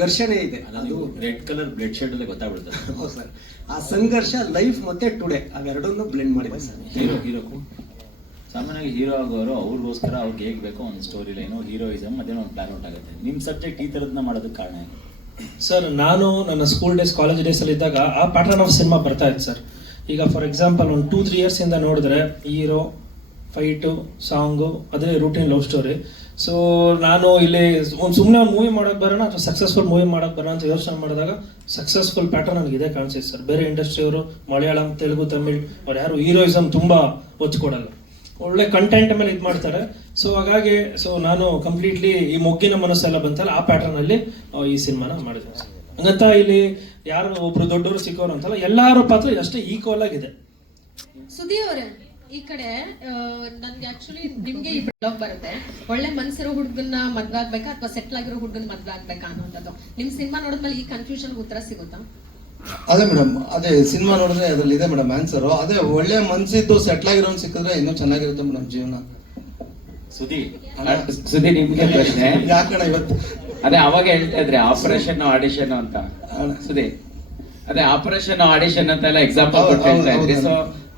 ಘರ್ಷಣೆ ಇದೆ. ಅದು ರೆಡ್ ಕಲರ್ ಬ್ಲಡ್ ಶೇಡ್ ಅಲ್ಲೇ ಗೊತ್ತಾಗ್ಬಿಡುತ್ತೆ. ಹೌದು ಸರ್, ಆ ಸಂಘರ್ಷ ಲೈಫ್ ಮತ್ತೆ ಟುಡೇ ಅವೆರಡನ್ನು ಬ್ಲೆಂಡ್ ಮಾಡಿದೆ ಸರ್. ಹೀರೋ ಸಾಮಾನ್ಯವಾಗಿ ಹೀರೋ ಆಗೋರು ಅವ್ರಿಗೋಸ್ಕರ ಅವ್ರಿಗೆ ಹೇಗೆ ಬೇಕೋ ಒಂದು ಸ್ಟೋರಿ ಲೈನು, ಹೀರೋಯಿಸಮ್ ಅದೇನೋ ಒಂದು ಪ್ಲಾನ್ ಔಟ್ ಆಗುತ್ತೆ. ನಿಮ್ಮ ಸಬ್ಜೆಕ್ಟ್ ಈ ಥರದನ್ನ ಮಾಡೋದಕ್ಕೆ ಕಾರಣ ಏನು ಸರ್? ನಾನು ನನ್ನ ಸ್ಕೂಲ್ ಡೇಸ್, ಕಾಲೇಜ್ ಡೇಸ್ ಅಲ್ಲಿ ಇದ್ದಾಗ ಆ ಪ್ಯಾಟರ್ನ್ ಆಫ್ ಸಿನಿಮಾ ಬರ್ತಾ ಇತ್ತು ಸರ್. ಈಗ ಫಾರ್ ಎಕ್ಸಾಂಪಲ್ ಒಂದು 2-3 ಇಯರ್ಸ್ ಇಂದ ನೋಡಿದ್ರೆ ಹೀರೋ, ಫೈಟು, ಸಾಂಗು, ಅದೇ ರೂಟೀನ್ ಲವ್ ಸ್ಟೋರಿ. ಸೊ ನಾನು ಇಲ್ಲಿ ಸುಮ್ಮನೆ ಒಂದು ಮೂವಿ ಮಾಡೋಕೆ ಬರೋಣ ಅಥವಾ ಸಕ್ಸಸ್ಫುಲ್ ಮೂವಿ ಮಾಡೋಕೆ ಬರೋಣ ಅಂತ ಯೋಚನೆ ಮಾಡಿದಾಗ ಸಕ್ಸಸ್ಫುಲ್ ಪ್ಯಾಟರ್ನ್ ನನಗೆ ಇದೇ ಕಾಣಿಸಿದೆ ಸರ್. ಬೇರೆ ಇಂಡಸ್ಟ್ರಿಯವರು ಮಲಯಾಳಂ, ತೆಲುಗು, ತಮಿಳ್ ಅವ್ರು ಯಾರು ಹೀರೋಯಿಸಮ್ ತುಂಬ ಒತ್ತು ಕೊಡಲ್ಲ, ಒಳ್ಳೆ ಕಂಟೆಂಟ್ ಮೇಲೆ ಇದು ಮಾಡ್ತಾರೆ. ಸೊ ಹಾಗಾಗಿ ನಾನು ಕಂಪ್ಲೀಟ್ಲಿ ಈ ಮೊಗ್ಗಿನ ಮನಸ್ಸೆಲ್ಲ ಬಂತಲ್ಲ ಆ ಪ್ಯಾಟರ್ನ್ ಅಲ್ಲಿ ಈ ಸಿನಿಮಾನ ಮಾಡಿದ್ದೀನಿ ಸರ್. ಹಂಗಂತ ಇಲ್ಲಿ ಯಾರು ಒಬ್ರು ದೊಡ್ಡವರು ಸಿಕ್ಕೋರು ಅಂತಲ್ಲ, ಎಲ್ಲಾರ ಪಾತ್ರ ಅಷ್ಟೇ ಈಕ್ವಲ್ ಆಗಿದೆ. ಸುದಿ ಅವರೇ, ಈ ಕಡೆ ನನ್ಗೆ ಆಕ್ಚುಲಿ ನಿಮ್ಗೆ ಈ ಬ್ಲಾಗ್ ಬರುತ್ತೆ, ಒಳ್ಳೆ ಮನ್ಸಿರೋ ಹುಡುಗನ್ನ ಮದ್ವೆ ಆಗ್ಬೇಕಾ ಅಥವಾ ಸೆಟ್ಲ್ ಆಗಿರೋ ಹುಡುಗನ್ ಮದ್ವೆ ಆಗ್ಬೇಕಾ ಅನ್ನೋಂಥದ್ದು. ನಿಮ್ ಸಿನಿಮಾ ನೋಡಿದ್ಮೇಲೆ ಈ ಕನ್ಫ್ಯೂಷನ್ ಉತ್ತರ ಸಿಗುತ್ತಾ? ಅದೇ ಮೇಡಮ್, ಅದೇ ಸಿನಿಮಾ ನೋಡಿದ್ರೆ ಅದ್ರಲ್ಲಿ ಇದೆ ಮೇಡಮ್ ಆನ್ಸರ್. ಅದೇ ಒಳ್ಳೆ ಮನ್ಸಿದ್ದು ಸೆಟ್ಲ್ ಆಗಿರೋನ್ ಸಿಕ್ಕಿದ್ರೆ ಇನ್ನೂ ಚೆನ್ನಾಗಿರುತ್ತೆ ಮೇಡಮ್ ಜೀವನ. ಸುದ್ದಿ ನಿಮ್ಗೆ ಪ್ರಶ್ನೆ ಯಾಕಣ ಇವತ್ತು ಅದೇ ಅವಾಗ ಹೇಳ್ತಾ ಇದ್ರಿ ಆಪರೇಷನ್ ಆಡಿಷನ್ ಅಂತ. ಸುದ್ದಿ ಅದೇ ಆಪರೇಷನ್ ಆಡಿಷನ್ ಅಂತೆಲ್ಲ ಎಕ್ಸಾಂಪಲ್ ಕೊಟ್ಟು ಹೇಳ್ತಾ ಇದ್ರಿ. ಸೊ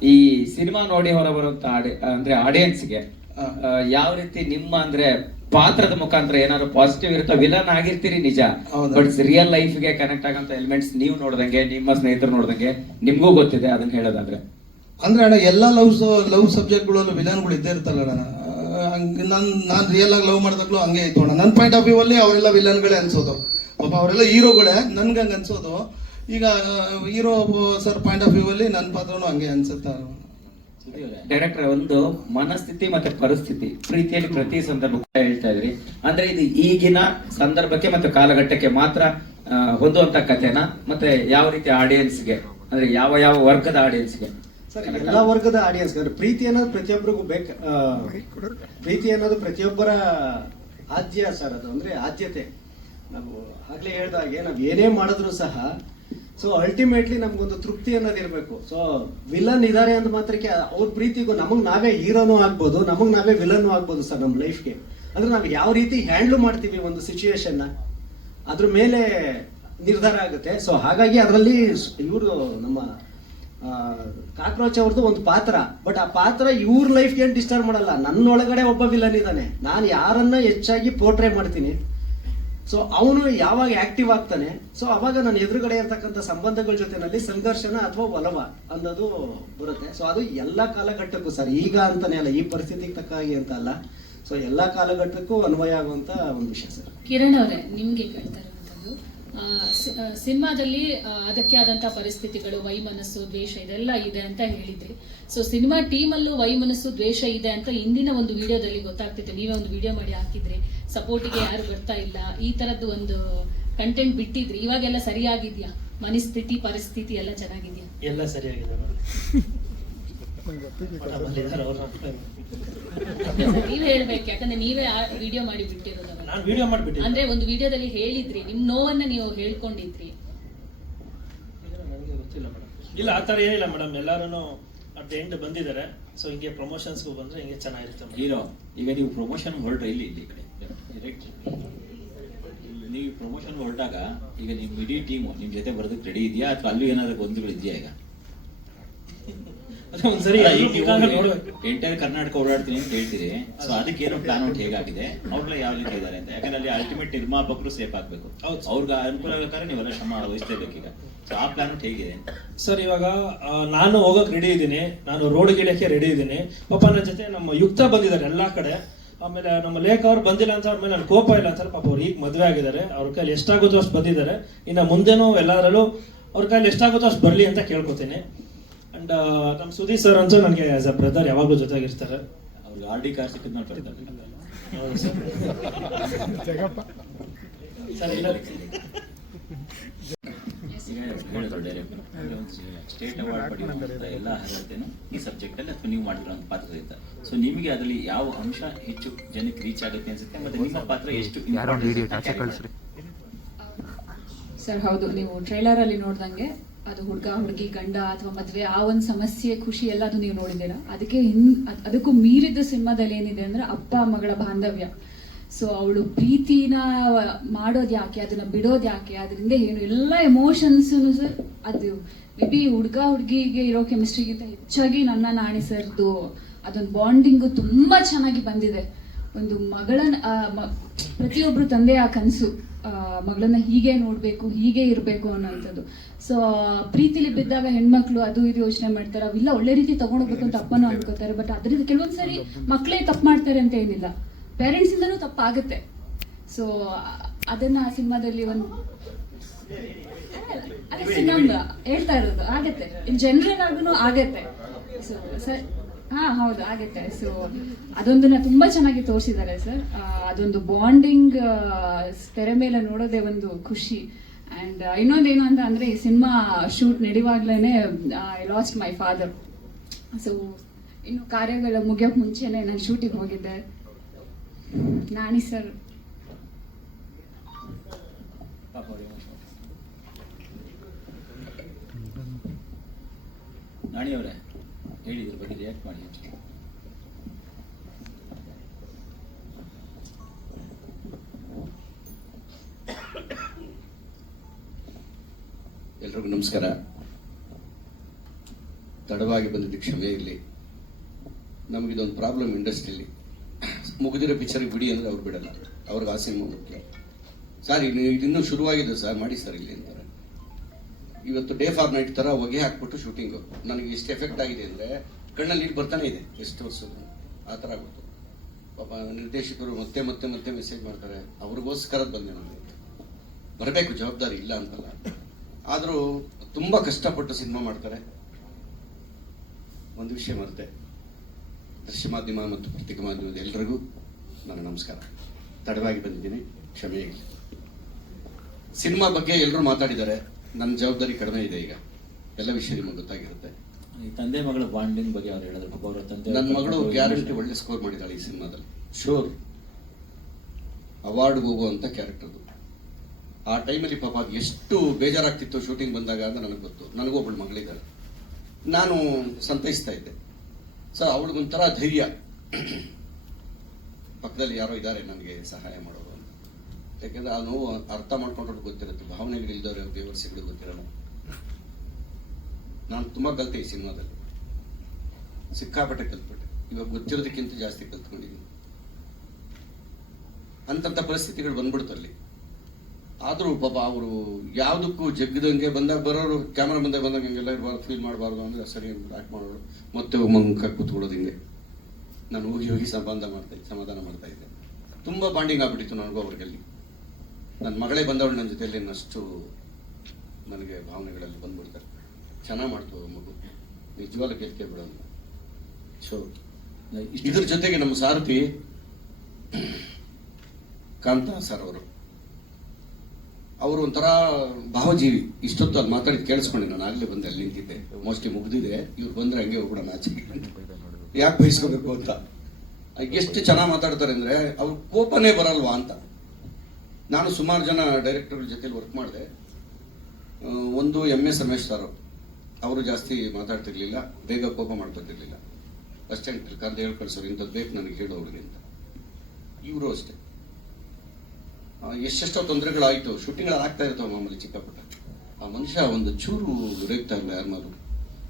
ಈ ಸಿನಿಮಾ ನೋಡಿ ಹೊರ ಬರುವಂತ ಅಂದ್ರೆ ಆಡಿಯನ್ಸ್ಗೆ ಯಾವ ರೀತಿ ನಿಮ್ಮ ಅಂದ್ರೆ ಪಾತ್ರದ ಮುಖಾಂತರ ಏನಾದ್ರು ಪಾಸಿಟಿವ್ ಇರುತ್ತೋ, ವಿಲನ್ ಆಗಿರ್ತೀರಿ ನಿಜ, ಬಟ್ ರಿಯಲ್ ಲೈಫ್ ಗೆ ಕನೆಕ್ಟ್ ಆಗಂತ ಎಲಿಮೆಂಟ್ಸ್ ನೀವು ನೋಡ್ದಂಗೆ, ನಿಮ್ಮ ಸ್ನೇಹಿತರು ನೋಡ್ದಂಗೆ ನಿಮ್ಗೂ ಗೊತ್ತಿದೆ, ಅದನ್ನ ಹೇಳೋದಾದ್ರೆ ಅಂದ್ರೆ ಅಣ್ಣ ಎಲ್ಲಾ ಲವ್ ಸಬ್ಜೆಕ್ಟ್ಗಳಲ್ಲೂ ವಿಲನ್ಗಳು ಇದ್ದೇ ಇರ್ತಲ್ಲ ಅಣ್ಣ. ನಾನ್ ರಿಯಲ್ ಆಗಿ ಲವ್ ಮಾಡಿದಾಗ್ಲೂ ಹಂಗೆ ಇತ್ತು ಅಣ್ಣ. ನನ್ನ ಪಾಯಿಂಟ್ ಆಫ್ ವ್ಯೂ ಅಲ್ಲಿ ಅವರೆಲ್ಲ ವಿಲನ್ಗಳೇ ಅನ್ಸೋದು, ಪಾಪ ಅವರೆಲ್ಲ ಹೀರೋಗಳೇ ನನ್ಗೆ ಹಂಗೆ ಅನ್ಸೋದು. ಈಗ hero sir point of view ಅಲ್ಲಿ ನನ್ನ ಪಾತ್ರನೂ ಹಂಗೆ ಅನ್ಸುತ್ತೆ. ಡೈರೆಕ್ಟರ್, ಒಂದು ಮನಸ್ಥಿತಿ ಮತ್ತೆ ಪರಿಸ್ಥಿತಿ ಪ್ರೀತಿಯಲ್ಲಿ ಪ್ರತಿ ಸಂದರ್ಭ ಹೇಳ್ತಾ ಇದ್ರಿ, ಅಂದ್ರೆ ಇದು ಈಗಿನ ಸಂದರ್ಭಕ್ಕೆ ಮತ್ತು ಕಾಲಘಟ್ಟಕ್ಕೆ ಮಾತ್ರ ಹೊಂದುವಂತ ಕಥೆನಾ, ಮತ್ತೆ ಯಾವ ರೀತಿ ಆಡಿಯನ್ಸ್ಗೆ, ಅಂದ್ರೆ ಯಾವ ಯಾವ ವರ್ಗದ ಆಡಿಯನ್ಸ್ಗೆ? ಸರ್, ಎಲ್ಲಾ ವರ್ಗದ ಆಡಿಯನ್ಸ್. ಪ್ರೀತಿ ಅನ್ನೋದು ಪ್ರತಿಯೊಬ್ಬರಿಗೂ ಪ್ರೀತಿ ಅನ್ನೋದು ಪ್ರತಿಯೊಬ್ಬರ ಆದ್ಯ ಸರ್. ಅದು ಅಂದ್ರೆ ಆದ್ಯತೆ. ನಾವು ಆಗ್ಲೇ ಹೇಳ್ದಾಗೆ ನಾವ್ ಏನೇ ಮಾಡಿದ್ರು ಸಹ ಸೊ ಅಲ್ಟಿಮೇಟ್ಲಿ ನಮ್ಗೊಂದು ತೃಪ್ತಿ ಅನ್ನೋದು ಇರಬೇಕು. ಸೊ ವಿಲನ್ ಇದಾರೆ ಅಂದ ಮಾತ್ರಕ್ಕೆ ಅವ್ರ ಪ್ರೀತಿಗೂ ನಮಗ್ ನಾವೇ ಹೀರೋನು ಆಗ್ಬೋದು, ನಮಗ್ ನಾವೇ ವಿಲನ್ ಆಗ್ಬೋದು ಸರ್ ನಮ್ಮ ಲೈಫ್ಗೆ. ಅಂದ್ರೆ ನಾವ್ ಯಾವ ರೀತಿ ಹ್ಯಾಂಡ್ಲ್ ಮಾಡ್ತೀವಿ ಒಂದು ಸಿಚುವೇಶನ್ ನ, ಅದ್ರ ಮೇಲೆ ನಿರ್ಧಾರ ಆಗುತ್ತೆ. ಸೊ ಹಾಗಾಗಿ ಅದರಲ್ಲಿ ಇವರು ನಮ್ಮ ಕಾಕ್ರೋಚ್ ಅವ್ರದ್ದು ಒಂದು ಪಾತ್ರ, ಬಟ್ ಆ ಪಾತ್ರ ಇವ್ರ ಲೈಫ್ಗೆ ಏನು ಡಿಸ್ಟರ್ಬ್ ಮಾಡಲ್ಲ. ನನ್ನೊಳಗಡೆ ಒಬ್ಬ ವಿಲನ್ ಇದ್ದಾನೆ, ನಾನು ಯಾರನ್ನ ಹೆಚ್ಚಾಗಿ ಪೋರ್ಟ್ರೇ ಮಾಡ್ತೀನಿ. ಸೊ ಅವನು ಯಾವಾಗ ಆಕ್ಟಿವ್ ಆಗ್ತಾನೆ, ಸೊ ಅವಾಗ ನನ್ನ ಎದುರುಗಡೆ ಇರ್ತಕ್ಕಂಥ ಸಂಬಂಧಗಳ ಜೊತೆನಲ್ಲಿ ಸಂಘರ್ಷಣ ಅಥವಾ ಒಲವ ಅನ್ನೋದು ಬರುತ್ತೆ. ಸೊ ಅದು ಎಲ್ಲಾ ಕಾಲಘಟ್ಟಕ್ಕೂ ಸರ್, ಈಗ ಅಂತಾನೆ ಅಲ್ಲ, ಈ ಪರಿಸ್ಥಿತಿಗೆ ತಕ್ಕ ಹಾಗೆ ಅಂತ ಅಲ್ಲ, ಸೊ ಎಲ್ಲಾ ಕಾಲಘಟ್ಟಕ್ಕೂ ಅನ್ವಯ ಆಗುವಂತ ಒಂದು ವಿಷಯ ಸರ್. ಕಿರಣ್ ಅವರೇ, ನಿಮ್ಗೆ ಕೇಳ್ತಾ ಇರುವಂತದ್ದು, ಸಿನಿಮಾದಲ್ಲಿ ಅದಕ್ಕೆ ಆದಂತ ಪರಿಸ್ಥಿತಿಗಳು, ವೈಮನಸ್ಸು, ದ್ವೇಷ ಇದೆಲ್ಲ ಇದೆ ಅಂತ ಹೇಳಿದ್ರಿ. ಸೊ ಸಿನಿಮಾ ಟೀಮ್ ಅಲ್ಲೂ ವೈಮನಸ್ಸು, ದ್ವೇಷ ಇದೆ ಅಂತ ಇಂದಿನ ಒಂದು ವಿಡಿಯೋದಲ್ಲಿ ಗೊತ್ತಾಗ್ತಿತ್ತು. ನೀವೇ ಒಂದು ವಿಡಿಯೋ ಮಾಡಿ ಹಾಕಿದ್ರಿ, ಸಪೋರ್ಟಿಗೆ ಯಾರು ಬರ್ತಾ ಇಲ್ಲ, ಈ ತರದ್ದು ಒಂದು ಕಂಟೆಂಟ್ ಬಿಟ್ಟಿದ್ರಿ. ಇವಾಗೆಲ್ಲ ಸರಿಯಾಗಿದ್ಯಾ? ಮನಸ್ಥಿತಿ, ಪರಿಸ್ಥಿತಿ ಎಲ್ಲ ಚೆನ್ನಾಗಿದ್ಯಾ? ಎಲ್ಲ ಸರಿಯಾಗಿದೆ. ನೀವ್ ಹೇಳ್ಬೇಕು, ಯಾಕಂದ್ರೆ ನೀವೇ ವಿಡಿಯೋ ಮಾಡಿ ಬಿಟ್ಟಿರೋದು. ನಾನು ವಿಡಿಯೋ ಮಾಡಿಬಿಟ್ಟೆ ಅಂದ್ರೆ ಒಂದು ವಿಡಿಯೋದಲ್ಲಿ ಹೇಳಿದ್ರಿ, ನಿಮ್ ನೋವನ್ನ ನೀವು ಹೇಳ್ಕೊಂಡಿದ್ರಿ. ನನಗೆ ಗೊತ್ತಿಲ್ಲ ಮೇಡಮ್. ಇಲ್ಲ, ಆ ತರ ಏನಿಲ್ಲ ಮೇಡಮ್, ಎಲ್ಲಾರು ಅಟ್ ಎಂಡ್ ಬಂದಿದ್ದಾರೆ. ಸೊ ಹಿಂಗೆ ಪ್ರಮೋಷನ್ಸ್ಗೂ ಬಂದ್ರೆ ಹಿಂಗೆ ಚೆನ್ನಾಗಿರುತ್ತೆ ಹೀರೋ. ಈಗ ನೀವು ಪ್ರಮೋಷನ್ ಹೊರಟ್ರೆ ಇಲ್ಲಿ ಕಡೆ ಡೈರೆಕ್ಟ್ ನೀವು ಪ್ರಮೋಷನ್ ಹೊರಟಾಗ ಈಗ ನಿಮ್ಮ ಇಡೀ ಟೀಮು ನಿಮ್ ಜೊತೆ ಬರೋದಕ್ಕೆ ರೆಡಿ ಇದೆಯಾ ಅಥವಾ ಅಲ್ಲೂ ಏನಾದ್ರು ಗೊಂದಲಗಳು ಇದೆಯಾ? ಈಗ ಒಂದ್ಸರಿ ಎಂಟೈರ್ ಕರ್ನಾಟಕ ಓಡಾಡ್ತೀನಿ ಅಂತ ಹೇಳ್ತೀರಿ. ಸೊ ಅದಕ್ಕೆ ಏನೋ ಪ್ಲಾನ್ ಔಟ್ ಹೇಗಾಗಿದೆ, ಅವ್ರೆಲ್ಲ ಯಾವ ರೀತಿ ಇದ್ದಾರೆ ಅಂತ? ಯಾಕಂದ್ರೆ ಅಲ್ಲಿ ಅಲ್ಟಿಮೇಟ್ ನಿರ್ಮಾಪಕರು ಸೇಫ್ ಆಗ್ಬೇಕು, ಅವ್ರಿಗೆ ಅನುಕೂಲ ಬೇಕಾದ್ರೆ ನೀವೆಲ್ಲ ಶ್ರಮ ವಹಿಸ್ಲೇಬೇಕು. ಈಗ ಸೊ ಆ ಪ್ಲಾನ್ ಔಟ್ ಹೇಗಿದೆ ಸರ್? ಇವಾಗ ನಾನು ಹೋಗಕ್ ರೆಡಿ ಇದ್ದೀನಿ, ನಾನು ರೋಡ್ ಗಿಳಿಯಕ್ಕೆ ರೆಡಿ ಇದ್ದೀನಿ. ಪಾಪ ನನ್ನ ಜೊತೆ ನಮ್ಮ ಯುಕ್ತ ಬಂದಿದ್ದಾರೆ ಎಲ್ಲಾ ಕಡೆ. ಆಮೇಲೆ ನಮ್ಮ ಲೇಖ ಅವ್ರು ಬಂದಿಲ್ಲ ಅಂತ ಅವ್ರ ಮೇಲೆ ನನ್ ಕೋಪ ಇಲ್ಲ ಅಂತಾರೆ. ಪಾಪ ಅವ್ರು ಈಗ ಮದುವೆ ಆಗಿದ್ದಾರೆ, ಅವ್ರ ಕೈಲಿ ಎಷ್ಟಾಗುತ್ತೋ ಅಷ್ಟು ಬಂದಿದ್ದಾರೆ. ಇನ್ನು ಮುಂದೆನೂ ಎಲ್ಲರಲ್ಲೂ ಅವ್ರ ಕೈಲಿ ಎಷ್ಟಾಗುತ್ತೋ ಅಷ್ಟು ಬರ್ಲಿ ಅಂತ ಕೇಳ್ಕೊತೀನಿ. ಅಂಡ್ ನಮ್ಮ ಸುದೀ ಸರ್ ಅಂತೂ ನನಗೆ ಆಸ್ ಅ ಬ್ರದರ್ ಯಾವಾಗಲೂ ಜೊತೆಗಿರ್ತಾರೆ. ಅವ್ರಿಗೆ RD ಕಾರ್ ಸಿಕ್ಕಿದ್ ನೋಡ್ತಾರೆ ಹೇಳಿದ್ರು ಡೈರೆಕ್ಟ್ ಸ್ಟೇಟ್ ಅವಾರ್ಡ್ ಪಡೆಯುವಂತ ಎಲ್ಲ ಅರ್ಹತೆನೂ ಈ ಸಬ್ಜೆಕ್ಟ್ ಅಲ್ಲಿ ಅಥವಾ ನೀವು ಮಾಡಿರೋ ಒಂದು ಪಾತ್ರ ಇರುತ್ತೆ. ಸೊ ನಿಮಗೆ ಅದರಲ್ಲಿ ಯಾವ ಅಂಶ ಹೆಚ್ಚು ಜನಕ್ಕೆ ರೀಚ್ ಆಗುತ್ತೆ ಅನ್ಸುತ್ತೆ, ಮತ್ತೆ ನಿಮ್ಮ ಪಾತ್ರ ಎಷ್ಟು? ಸರ್ ಹೌದು, ನೀವು ಟ್ರೈಲರ್ ಅಲ್ಲಿ ನೋಡ್ದಂಗೆ ಅದು ಹುಡುಗ ಹುಡುಗಿ ಗಂಡ ಅಥವಾ ಮದ್ವೆ ಆ ಒಂದು ಸಮಸ್ಯೆ ಖುಷಿ ಎಲ್ಲ ಅದು ನೀವು ನೋಡಿದ್ದೀರಾ. ಅದಕ್ಕೂ ಮೀರಿದ ಸಿನಿಮಾದಲ್ಲಿ ಏನಿದೆ ಅಂದ್ರೆ ಅಪ್ಪ ಮಗಳ ಬಾಂಧವ್ಯ. ಸೊ ಅವಳು ಪ್ರೀತಿನ ಮಾಡೋದು ಯಾಕೆ, ಅದನ್ನ ಬಿಡೋದು ಯಾಕೆ, ಅದರಿಂದ ಏನು ಎಲ್ಲ ಎಮೋಷನ್ಸ್ ಸರ್. ಅದು ಮೇ ಬಿ ಹುಡುಗ ಹುಡುಗಿಗೆ ಇರೋ ಕೆಮಿಸ್ಟ್ರಿಗಿಂತ ಹೆಚ್ಚಾಗಿ ನನ್ನ ನಾಣಿ ಸರ್ದು ಅದೊಂದು ಬಾಂಡಿಂಗು ತುಂಬಾ ಚೆನ್ನಾಗಿ ಬಂದಿದೆ. ಒಂದು ಪ್ರತಿಯೊಬ್ರು ತಂದೆ ಆ ಕನಸು, ಮಗಳನ್ನ ಹೀಗೆ ನೋಡ್ಬೇಕು, ಹೀಗೆ ಇರಬೇಕು ಅನ್ನೋಂಥದ್ದು. ಸೊ ಪ್ರೀತಿಲಿ ಬಿದ್ದಾಗ ಹೆಣ್ಮಕ್ಳು ಅದು ಇದು ಯೋಚನೆ ಮಾಡ್ತಾರೆ, ಅವಿಲ್ಲ ಒಳ್ಳೆ ರೀತಿ ತಗೊಂಡೋಗ್ಬೇಕು ಅಂತ ಅಪ್ಪನೂ ಅನ್ಕೋತಾರೆ. ಬಟ್ ಅದರಿಂದ ಕೆಲವೊಂದ್ಸರಿ ಮಕ್ಕಳೇ ತಪ್ಪು ಮಾಡ್ತಾರೆ ಅಂತ ಏನಿಲ್ಲ. ಪೇರೆಂಟ್ಸಿಂದನೂ ತಪ್ಪಾಗುತ್ತೆ. ಸೊ ಅದನ್ನ ಸಿನಿಮಾದಲ್ಲಿ ಒಂದು ಅದೇ ನಮ್ದು ಹೇಳ್ತಾ ಇರೋದು ಆಗತ್ತೆ, ಇನ್ ಜನರಲ್ ಆಗೂ ಆಗತ್ತೆ. ಸೊ ಸರ್ ಹೌದು ಆಗತ್ತೆ. ಸೊ ಅದೊಂದನ್ನ ತುಂಬಾ ಚೆನ್ನಾಗಿ ತೋರಿಸಿದ್ದಾರೆ ಸರ್. ಅದೊಂದು ಬಾಂಡಿಂಗ್ ತೆರೆ ಮೇಲೆ ನೋಡೋದೇ ಒಂದು ಖುಷಿ. ಅಂಡ್ ಇನ್ನೊಂದೇನು ಅಂತ ಅಂದ್ರೆ ಈ ಸಿನಿಮಾ ಶೂಟ್ ನಡೆಯುವಾಗ್ಲೇನೆ I lost my father. So ಇನ್ನು ಕಾರ್ಯಗಳ ಮುಗಿಯೋಕ್ ಮುಂಚೆನೆ ನಾನು ಶೂಟಿಗೆ ಹೋಗಿದ್ದೆ. ನಾಣಿ ಸರ್ ನಾಣಿ ಅವರೇ ಹೇಳಿ ಇದ್ರ ಬಗ್ಗೆ ರಿಯಾಕ್ಟ್ ಮಾಡಿ. ಎಲ್ರಿಗೂ ನಮಸ್ಕಾರ. ತಡವಾಗಿ ಬಂದಿದ್ದಕ್ಕೆ ಕ್ಷಮೆ ಇರಲಿ. ನಮಗಿದೊಂದು ಪ್ರಾಬ್ಲಮ್ ಇಂಡಸ್ಟ್ರಿಯಲ್ಲಿ, ಮುಗಿದಿರೋ ಪಿಕ್ಚರಿಗೆ ಬಿಡಿ ಅಂದರೆ ಅವ್ರು ಬಿಡಲ್ಲ, ಅವ್ರಿಗೆ ಆ ಸಿನಿಮಾ ಮುಖ್ಯ. ಸರ್ ಇನ್ನೂ ಶುರುವಾಗಿದೆ ಸರ್, ಮಾಡಿ ಸರ್ ಇಲ್ಲಿ ಅಂತಾರೆ. ಇವತ್ತು ಡೇ ಫಾರ್ ನೈಟ್ ಥರ ಹೊಗೆ ಹಾಕ್ಬಿಟ್ಟು ಶೂಟಿಂಗು. ನನಗೆ ಎಷ್ಟು ಎಫೆಕ್ಟ್ ಆಗಿದೆ ಅಂದರೆ ಕಣ್ಣಲ್ಲಿ ನೀರು ಬರ್ತಾನೆ ಇದೆ ಎಷ್ಟು ವರ್ಷದ ಆ ಥರ ಆಗುತ್ತೆ. ಪಾಪ ನಿರ್ದೇಶಕರು ಮತ್ತೆ ಮತ್ತೆ ಮತ್ತೆ ಮೆಸೇಜ್ ಮಾಡ್ತಾರೆ, ಅವ್ರಿಗೋಸ್ಕರ ಬಂದೆ ನನಗೆ. ಬರಬೇಕು, ಜವಾಬ್ದಾರಿ ಇಲ್ಲ ಅಂತಲ್ಲ, ಆದರೂ ತುಂಬ ಕಷ್ಟಪಟ್ಟು ಸಿನಿಮಾ ಮಾಡ್ತಾರೆ. ಒಂದು ವಿಷಯ ಮರೆತೆ, ದೃಶ್ಯ ಮಾಧ್ಯಮ ಮತ್ತು ಪತ್ರಿಕಾ ಮಾಧ್ಯಮದ ಎಲ್ರಿಗೂ ನನ್ನ ನಮಸ್ಕಾರ. ತಡವಾಗಿ ಬಂದಿದ್ದೀನಿ, ಕ್ಷಮೆ ಇರಲಿ. ಸಿನಿಮಾ ಬಗ್ಗೆ ಎಲ್ಲರೂ ಮಾತಾಡಿದ್ದಾರೆ, ನನ್ನ ಜವಾಬ್ದಾರಿ ಕಡಿಮೆ ಇದೆ. ಈಗ ಎಲ್ಲ ವಿಷಯ ನಿಮಗೆ ಗೊತ್ತಾಗಿರುತ್ತೆ. ಈ ತಂದೆ ಮಗಳ ಬಾಂಡಿಂಗ್ ಬಗ್ಗೆ ಅವ್ರು ಹೇಳಿದ್ರು. ಪಾಪ ಅವರ ತಂದೆ, ನನ್ನ ಮಗಳು ಗ್ಯಾರಂಟಿ ಒಳ್ಳೆ ಸ್ಕೋರ್ ಮಾಡಿದ್ದಾಳೆ ಈ ಸಿನಿಮಾದಲ್ಲಿ, ಶೋರ್. ಅವಾರ್ಡ್ ಹೋಗುವಂತ ಕ್ಯಾರೆಕ್ಟರ್. ಆ ಟೈಮಲ್ಲಿ ಪಾಪ ಅದು ಎಷ್ಟು ಬೇಜಾರಾಗ್ತಿತ್ತು ಶೂಟಿಂಗ್ ಬಂದಾಗ ಅಂತ ನನಗೆ ಗೊತ್ತು. ನನಗೂ ಒಬ್ಬಳು ಮಗಳಿದ್ದಾಳೆ, ನಾನು ಸಂತೈಸ್ತಾ ಇದ್ದೆ. ಸೊ ಅವಳಿಗೊಂಥರ ಧೈರ್ಯ, ಪಕ್ಕದಲ್ಲಿ ಯಾರೋ ಇದ್ದಾರೆ ನನಗೆ ಸಹಾಯ ಮಾಡೋರು ಅಂತ. ಯಾಕೆಂದ್ರೆ ಆ ನೋವು ಅರ್ಥ ಮಾಡ್ಕೊಂಡ್ರೆ ಗೊತ್ತಿರುತ್ತೆ, ಭಾವನೆಗಳಿಲ್ದವ್ರೆ ಬೇವರ್ಸಿಗಳು ಗೊತ್ತಿರಲ್ಲ. ನಾನು ತುಂಬ ಕಲಿತೆ ಈ ಸಿನಿಮಾದಲ್ಲಿ, ಸಿಕ್ಕಾಪಟ್ಟೆ ಕಲ್ತ್ಬಿಟ್ಟೆ. ಇವಾಗ ಗೊತ್ತಿರೋದಕ್ಕಿಂತ ಜಾಸ್ತಿ ಕಲ್ತ್ಕೊಂಡಿದ್ದೀನಿ. ಅಂತಂಥ ಪರಿಸ್ಥಿತಿಗಳು ಬಂದ್ಬಿಡ್ತು ಅಲ್ಲಿ. ಆದರೂ ಪಾಪ ಅವರು ಯಾವುದಕ್ಕೂ ಜಗ್ಗದಂಗೆ ಬಂದಾಗ ಬರೋರು, ಕ್ಯಾಮ್ರಾ ಬಂದಾಗ ಹಿಂಗೆಲ್ಲ ಇರಬಾರ್ದು, ಫೀಲ್ ಮಾಡಬಾರ್ದು ಅಂದರೆ ಸರಿ ಆ್ಯಕ್ಟ್ ಮಾಡೋರು, ಮತ್ತೆ ಮಂಕ ಕೂತ್ಕೊಳ್ಳೋದು ಹಿಂಗೆ. ನಾನು ಹೋಗಿ ಸಮಾಧಾನ ಮಾಡ್ತಾ ಇದ್ದೆ. ತುಂಬ ಬಾಂಡಿಂಗ್ ಆಗ್ಬಿಟ್ಟಿತ್ತು ನನಗೂ ಅವ್ರಿಗಲ್ಲಿ. ನನ್ನ ಮಗಳೇ ಬಂದವಳು ನನ್ನ ಜೊತೆಯಲ್ಲಿ ಇನ್ನಷ್ಟು ನನಗೆ ಭಾವನೆಗಳಲ್ಲಿ ಬಂದ್ಬಿಡ್ತಾರೆ. ಚೆನ್ನಾಗಿ ಮಾಡ್ತು ಮಗು, ನಿಜವಾಗ್ಲೂ ಗೆಲ್ಕೆ ಬಿಡೋದು. ಸೊ ಇದ್ರ ಜೊತೆಗೆ ನಮ್ಮ ಸಾರಥಿ ಕಾಂತ ಸರ್ ಅವರು ಒಂಥರ ಭಾವಜೀವಿ. ಇಷ್ಟೊತ್ತು ಅಲ್ಲಿ ಮಾತಾಡಿದ್ ಕೇಳಿಸ್ಕೊಂಡೆ, ನಾನು ಆಗ್ಲೇ ಬಂದೆ, ಅಲ್ಲಿ ನಿಂತಿದ್ದೆ, ಮೋಸ್ಟ್ಲಿ ಮುಗ್ದಿದೆ. ಇವ್ರು ಬಂದ್ರೆ ಹಂಗೆ ಹೋಗ್ಬಿಡೋಣ ಆಚೆಗೆ, ಯಾಕೆ ಬಯಸ್ಕೋಬೇಕು ಅಂತ. ಎಷ್ಟು ಚೆನ್ನಾಗಿ ಮಾತಾಡ್ತಾರೆ ಅಂದ್ರೆ ಅವ್ರ ಕೋಪನೇ ಬರಲ್ವಾ ಅಂತ. ನಾನು ಸುಮಾರು ಜನ ಡೈರೆಕ್ಟರ್ಗಳ ಜೊತೆಲಿ ವರ್ಕ್ ಮಾಡಿದೆ. ಒಂದು MS ರಮೇಶ್ ಸರ್, ಅವರು ಜಾಸ್ತಿ ಮಾತಾಡ್ತಿರ್ಲಿಲ್ಲ, ಬೇಗ ಕೋಪ ಮಾಡ್ತಿರ್ಲಿಲ್ಲ. ಅಸ್ಟೆಂಟ್ ಕರೆದು ಹೇಳ್ಕಳ್ಸೋರು, ಇಂಥದ್ದು ಬೇಕು ನನಗೆ ಹೇಳೋರಿಗೆ ಅಂತ. ಇವರು ಅಷ್ಟೇ, ಎಷ್ಟೆಷ್ಟೋ ತೊಂದರೆಗಳಾಯಿತು, ಶೂಟಿಂಗ್ಗಳು ಆಗ್ತಾ ಇರ್ತಾವೆ ಮಾಮೂಲಿ ಚಿಕ್ಕಪುಟ್ಟ. ಆ ಮನುಷ್ಯ ಒಂದು ಚೂರು ರೇಗ್ತಾ ಇಲ್ಲ ಯಾರನ್ನಾರು.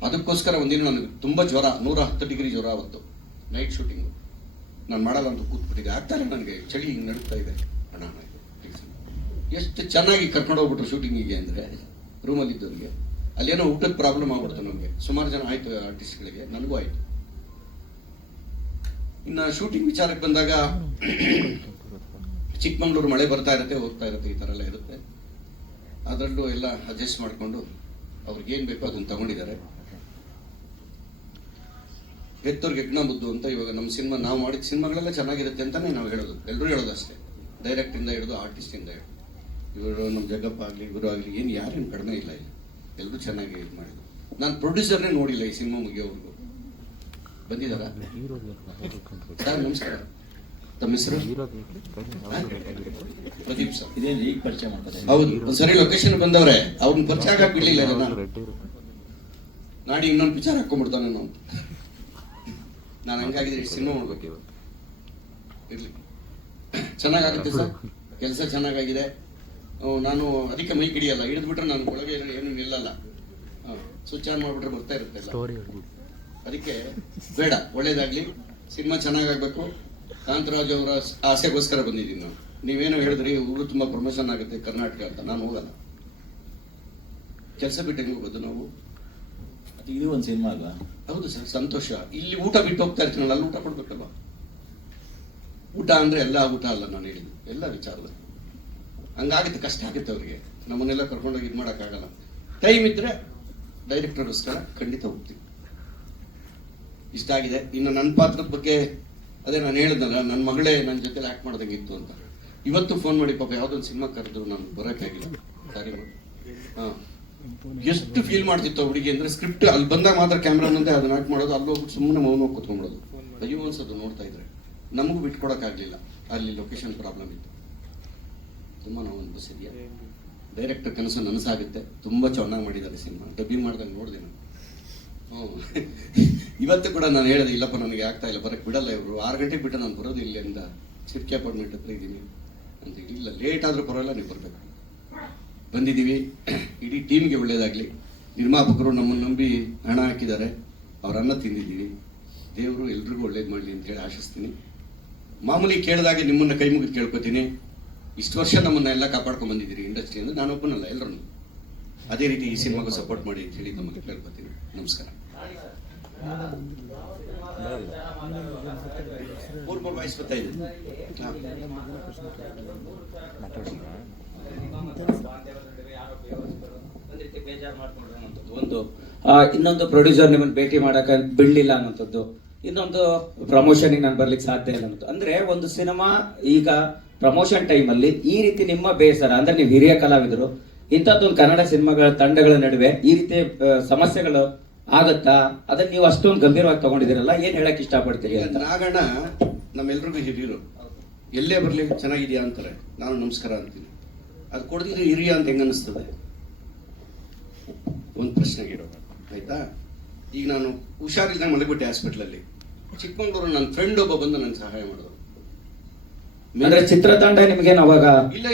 ಅದಕ್ಕೋಸ್ಕರ ಒಂದಿನ ನನಗೆ ತುಂಬ ಜ್ವರ, 110 ಡಿಗ್ರಿ ಜ್ವರ ಅವತ್ತು ನೈಟ್ ಶೂಟಿಂಗು. ನಾನು ಮಾಡಲ್ಲ ಅಂತ ಕೂತ್ಬಿಟ್ಟಿದ್ದೆ. ಆಗ್ತಾರೆ ನನಗೆ, ಚಳಿ ಹಿಂಗೆ ನಡುತ್ತಾ ಇದೆ. ಅಣ್ಣ ಎಷ್ಟು ಚೆನ್ನಾಗಿ ಕರ್ಕೊಂಡು ಹೋಗ್ಬಿಟ್ರು ಶೂಟಿಂಗಿಗೆ ಅಂದರೆ ರೂಮಲ್ಲಿ ಇದ್ದವರಿಗೆ. ಅಲ್ಲೇನೋ ಊಟದ ಪ್ರಾಬ್ಲಮ್ ಆಗ್ಬಿಡ್ತು ನಮಗೆ. ಸುಮಾರು ಜನ ಆಯಿತು ಆರ್ಟಿಸ್ಟ್ಗಳಿಗೆ, ನನಗೂ ಆಯಿತು. ಇನ್ನು ಶೂಟಿಂಗ್ ವಿಚಾರಕ್ಕೆ ಬಂದಾಗ, ಚಿಕ್ಕಮಂಗ್ಳೂರು ಮಳೆ ಬರ್ತಾ ಇರುತ್ತೆ, ಹೋಗ್ತಾ ಇರುತ್ತೆ, ಈ ಥರ ಎಲ್ಲ ಇರುತ್ತೆ. ಅದರಲ್ಲೂ ಎಲ್ಲ ಅಡ್ಜಸ್ಟ್ ಮಾಡಿಕೊಂಡು ಅವ್ರಿಗೇನು ಬೇಕೋ ಅದನ್ನು ತಗೊಂಡಿದ್ದಾರೆ. ಹೆತ್ತೋರ್ಗೆ ಯಜ್ಞ ಬುದ್ಧು ಅಂತ. ಇವಾಗ ನಮ್ಮ ಸಿನಿಮಾ, ನಾವು ಮಾಡಿದ ಸಿನಿಮಾಗಳೆಲ್ಲ ಚೆನ್ನಾಗಿರುತ್ತೆ ಅಂತಲೇ ನಾವು ಹೇಳೋದು, ಎಲ್ಲರೂ ಹೇಳೋದು ಅಷ್ಟೇ. ಡೈರೆಕ್ಟಿಂದ ಹಿಡಿದು ಆರ್ಟಿಸ್ಟಿಂದ ಹಿಡಿದು ಇವರು ನಮ್ಮ ಜಗ್ಗಪ್ಪ ಆಗಲಿ, ಇವರು ಆಗಲಿ, ಯಾರೇನು ಕಡಿಮೆ ಇಲ್ಲ, ಇಲ್ಲಿ ಎಲ್ಲರೂ ಚೆನ್ನಾಗಿ ಇದು ಮಾಡಿದ್ರು. ನಾನು ಪ್ರೊಡ್ಯೂಸರ್ನೇ ನೋಡಿಲ್ಲ ಈ ಸಿನಿಮಾ ಮುಗಿಯೋವರೆಗೂ. ಬಂದಿದ್ದಾರ ಸರ್? ನಮಸ್ಕಾರ. ತಮ್ಮ ಹೆಸರು? ಪ್ರದೀಪ್ ಸರ್. ಇದೇನು ಈಗ ಪರಿಚಯ ಮಾಡ್ತಾರೆ? ಹೌದು, ಒಂದ್ಸರಿ ಲೊಕೇಶನ್ ಬಂದವ್ರೆ, ಅವ್ರನ್ನ ಪರಿಚಯ ಆಗಕ್ಕೆ ಬಿಡ್ಲಿಲ್ಲ ನಾನು. ನಾಡಿ ಇನ್ನೊಂದು ಪಿಕ್ಚರ್ ಹಾಕೊಂಡ್ಬಿಡ್ತಾನೆ ನಾವು. ನಾನು ಹಂಗಾಗಿದ್ರೆ ಸಿನಿಮಾ ನೋಡ್ಬೇಕು. ಇರ್ಲಿ, ಚೆನ್ನಾಗಾಗುತ್ತೆ ಸರ್, ಕೆಲಸ ಚೆನ್ನಾಗಾಗಿದೆ. ನಾನು ಅದಕ್ಕೆ ಮೈ ಹಿಡಿಯಲ್ಲ, ಹಿಡಿದ್ಬಿಟ್ರೆ ನಾನು ಒಳಗೆ ಏನು ನಿಲ್ಲಲ್ಲ. ಸ್ವಿಚ್ ಆನ್ ಮಾಡ್ಬಿಟ್ರೆ ಬರ್ತಾ ಇರುತ್ತೆ ಎಲ್ಲ. ಅದಕ್ಕೆ ಬೇಡ, ಒಳ್ಳೇದಾಗ್ಲಿ, ಸಿನಿಮಾ ಚೆನ್ನಾಗಾಗಬೇಕು. ಕಾಂತರಾಜ್ ಅವರ ಆಸೆಗೋಸ್ಕರ ಬಂದಿದ್ದೀನಿ ನಾನು. ನೀವೇನೋ ಹೇಳಿದ್ರಿ ಊರು ತುಂಬ ಪ್ರಮೋಷನ್ ಆಗುತ್ತೆ ಕರ್ನಾಟಕ ಅಂತ, ನಾನು ಹೋಗಲ್ಲ. ಕೆಲಸ ಬಿಟ್ಟು ಹೆಂಗೆ ಹೋಗೋದು ನಾವು? ಇದು ಒಂದು ಸಿನಿಮಾ ಅಲ್ವಾ? ಹೌದು ಸರ್, ಸಂತೋಷ. ಇಲ್ಲಿ ಊಟ ಬಿಟ್ಟು ಹೋಗ್ತಾ ಇರ್ತೀನಲ್ಲ, ಅಲ್ಲಿ ಊಟ ಕೊಡ್ಬೇಕಲ್ವ? ಊಟ ಅಂದ್ರೆ ಎಲ್ಲ ಊಟ ಅಲ್ಲ ನಾನು ಹೇಳಿದ್ದು, ಎಲ್ಲ ವಿಚಾರದಲ್ಲಿ ಹಂಗಾಗುತ್ತೆ, ಕಷ್ಟ ಆಗುತ್ತೆ ಅವ್ರಿಗೆ. ನಮ್ಮನ್ನೆಲ್ಲ ಕರ್ಕೊಂಡೋಗಿ ಇದು ಮಾಡೋಕ್ಕಾಗಲ್ಲ. ಟೈಮ್ ಇದ್ರೆ ಡೈರೆಕ್ಟರ್ಗೋಸ್ಕರ ಖಂಡಿತ ಹೋಗ್ತೀವಿ. ಇಷ್ಟ ಆಗಿದೆ. ಇನ್ನು ನನ್ನ ಪಾತ್ರದ ಬಗ್ಗೆ ಅದೇ ನಾನು ಹೇಳಿದ್ನಲ್ಲ, ನನ್ನ ಮಗಳೇ ನನ್ನ ಜೊತೆಲಿ ಆಕ್ಟ್ ಮಾಡೋದಂಗಿತ್ತು ಅಂತ. ಇವತ್ತು ಫೋನ್ ಮಾಡಿ ಪಾಪ ಯಾವುದೊಂದು ಸಿನಿಮಾ ಕರೆದ್ರು, ನಾನು ಬರೋಕ್ಕಾಗಿಲ್ಲ. ಸಾರಿ ಹಾಂ, ಎಷ್ಟು ಫೀಲ್ ಮಾಡ್ತಿತ್ತು ಹುಡುಗಿ ಅಂದ್ರೆ, ಸ್ಕ್ರಿಪ್ಟ್ ಅಲ್ಲಿ ಬಂದಾಗ ಮಾತ್ರ ಕ್ಯಾಮ್ರಾ ಮುಂದೆ ಅದನ್ನ ಆಕ್ಟ್ ಮಾಡೋದು, ಅಲ್ಲಿ ಹೋಗ್ಬಿಟ್ಟು ಸುಮ್ಮನೆ ಮೌನ ಕೂತ್ಕೊಂಡ್ಬಿಡೋದು. ಅಯ್ಯೋ ಅನ್ಸೋದು ನೋಡ್ತಾ ಇದ್ರೆ. ನಮಗೂ ಬಿಟ್ಕೊಡೋಕ್ಕಾಗಲಿಲ್ಲ, ಅಲ್ಲಿ ಲೊಕೇಶನ್ ಪ್ರಾಬ್ಲಮ್ ಇತ್ತು. ತುಂಬ ನಾವು ಅನ್ಭವಿಸಿದ್ಯಾ. ಡೈರೆಕ್ಟರ್ ಕನಸು ನನಸಾಗುತ್ತೆ. ತುಂಬ ಚೆನ್ನಾಗಿ ಮಾಡಿದ್ದಾರೆ ಸಿನಿಮಾ. ಡಬ್ಬಿಂಗ್ ಮಾಡ್ದಂಗೆ ನೋಡಿದೆ ನಾನು. ಇವತ್ತು ಕೂಡ ನಾನು ಹೇಳಿದೆ, ಇಲ್ಲಪ್ಪ ನನಗೆ ಆಗ್ತಾ ಇಲ್ಲ, ಬರೋಕ್ಕೆ ಬಿಡಲ್ಲ ಇವರು. 6 ಗಂಟೆಗೆ ಬಿಟ್ಟು ನಾನು ಬರೋದು ಇಲ್ಲಿಂದ ಚಿರ್ಕಿ ಅಪಾರ್ಟ್ಮೆಂಟ್ ಹತ್ರ ಇದ್ದೀನಿ ಅಂತ. ಇಲ್ಲ ಲೇಟ್ ಆದರೂ ಪರವಾಗಿಲ್ಲ, ನೀವು ಬರಬೇಕು. ಬಂದಿದ್ದೀವಿ. ಇಡೀ ಟೀಮ್ಗೆ ಒಳ್ಳೇದಾಗಲಿ. ನಿರ್ಮಾಪಕರು ನಮ್ಮನ್ನು ನಂಬಿ ಹಣ ಹಾಕಿದ್ದಾರೆ, ಅವ್ರ ಅನ್ನ ತಿಂದಿದ್ದೀವಿ. ದೇವರು ಎಲ್ರಿಗೂ ಒಳ್ಳೇದು ಮಾಡಲಿ ಅಂತ ಹೇಳಿ ಆಶಿಸ್ತೀನಿ. ಮಾಮೂಲಿ ಕೇಳಿದಾಗೆ ನಿಮ್ಮನ್ನು ಕೈ ಮುಗಿದು ಕೇಳ್ಕೊತೀನಿ. ಇಷ್ಟು ವರ್ಷ ನಮ್ಮನ್ನ ಎಲ್ಲ ಕಾಪಾಡ್ಕೊಂಡು ಬಂದಿದ್ದೀರಿ ಇಂಡಸ್ಟ್ರಿ ಅಂದ್ರೆ, ನಾನೊಬ್ಬನಲ್ಲ, ಎಲ್ಲರೂ ಅದೇ ರೀತಿ ಈ ಸಿನಿಮಾಗೂ ಸಪೋರ್ಟ್ ಮಾಡಿ ಅಂತ ಹೇಳಿ ನಮಗೆ ಕೇಳ್ಕೊತೀನಿ. ನಮಸ್ಕಾರ. 3 ವಯಸ್ಸು 25. ಒಂದು ಇನ್ನೊಂದು ಪ್ರೊಡ್ಯೂಸರ್ ನಿಮ್ಮನ್ನು ಭೇಟಿ ಮಾಡಕ್ಕೆ ಬಿಡ್ಲಿಲ್ಲ ಅನ್ನೋಂಥದ್ದು, ಇನ್ನೊಂದು ಪ್ರಮೋಷನ್ಗೆ ನಾನು ಬರ್ಲಿಕ್ಕೆ ಸಾಧ್ಯ ಇಲ್ಲ ಅನ್ನೋದು. ಅಂದ್ರೆ ಒಂದು ಸಿನಿಮಾ ಈಗ ಪ್ರಮೋಷನ್ ಟೈಮಲ್ಲಿ ಈ ರೀತಿ ನಿಮ್ಮ ಬೇಸರ ಅಂದ್ರೆ, ನೀವು ಹಿರಿಯ ಕಲಾವಿದರು, ಇಂಥದ್ದೊಂದು ಕನ್ನಡ ಸಿನಿಮಾಗಳ ತಂಡಗಳ ನಡುವೆ ಈ ರೀತಿ ಸಮಸ್ಯೆಗಳು ಆಗತ್ತಾ? ಅದನ್ನ ನೀವು ಅಷ್ಟೊಂದು ಗಂಭೀರವಾಗಿ ತಗೊಂಡಿದ್ದೀರಲ್ಲ, ಏನ್ ಹೇಳಕ್ ಇಷ್ಟಪಡ್ತೀರಿ? ನಾಗಣ್ಣ ನಮ್ಮೆಲ್ರಿಗೂ ಹಿರಿಯರು, ಎಲ್ಲೇ ಬರ್ಲಿ ಚೆನ್ನಾಗಿದ್ಯಾ ಅಂತಾರೆ, ನಾನು ನಮಸ್ಕಾರ ಅಂತೀನಿ. ಅದು ಕೊಡ್ದಿದ್ರೆ ಹಿರಿಯ ಅಂತ ಹೆಂಗ ಅನಿಸ್ತದೆ? ಒಂದು ಪ್ರಶ್ನೆಗೆ ಇಡೋ, ಆಯ್ತಾ? ಈಗ ನಾನು ಹುಷಾರಿಲ್ದಂಗೆ ಮಲಗಿಬಿಟ್ಟೆ ಹಾಸ್ಪಿಟ್ಲಲ್ಲಿ. ಚಿಕ್ಕಮಂಗ್ಳೂರು ನನ್ನ ಫ್ರೆಂಡ್ ಒಬ್ಬ ಬಂದು ನಂಗೆ ಸಹಾಯ ಮಾಡಿದ್ರು. ಅಂದ್ರೆ ಚಿತ್ರತಂಡ ನಿಮ್ಗೆ ಅವಾಗ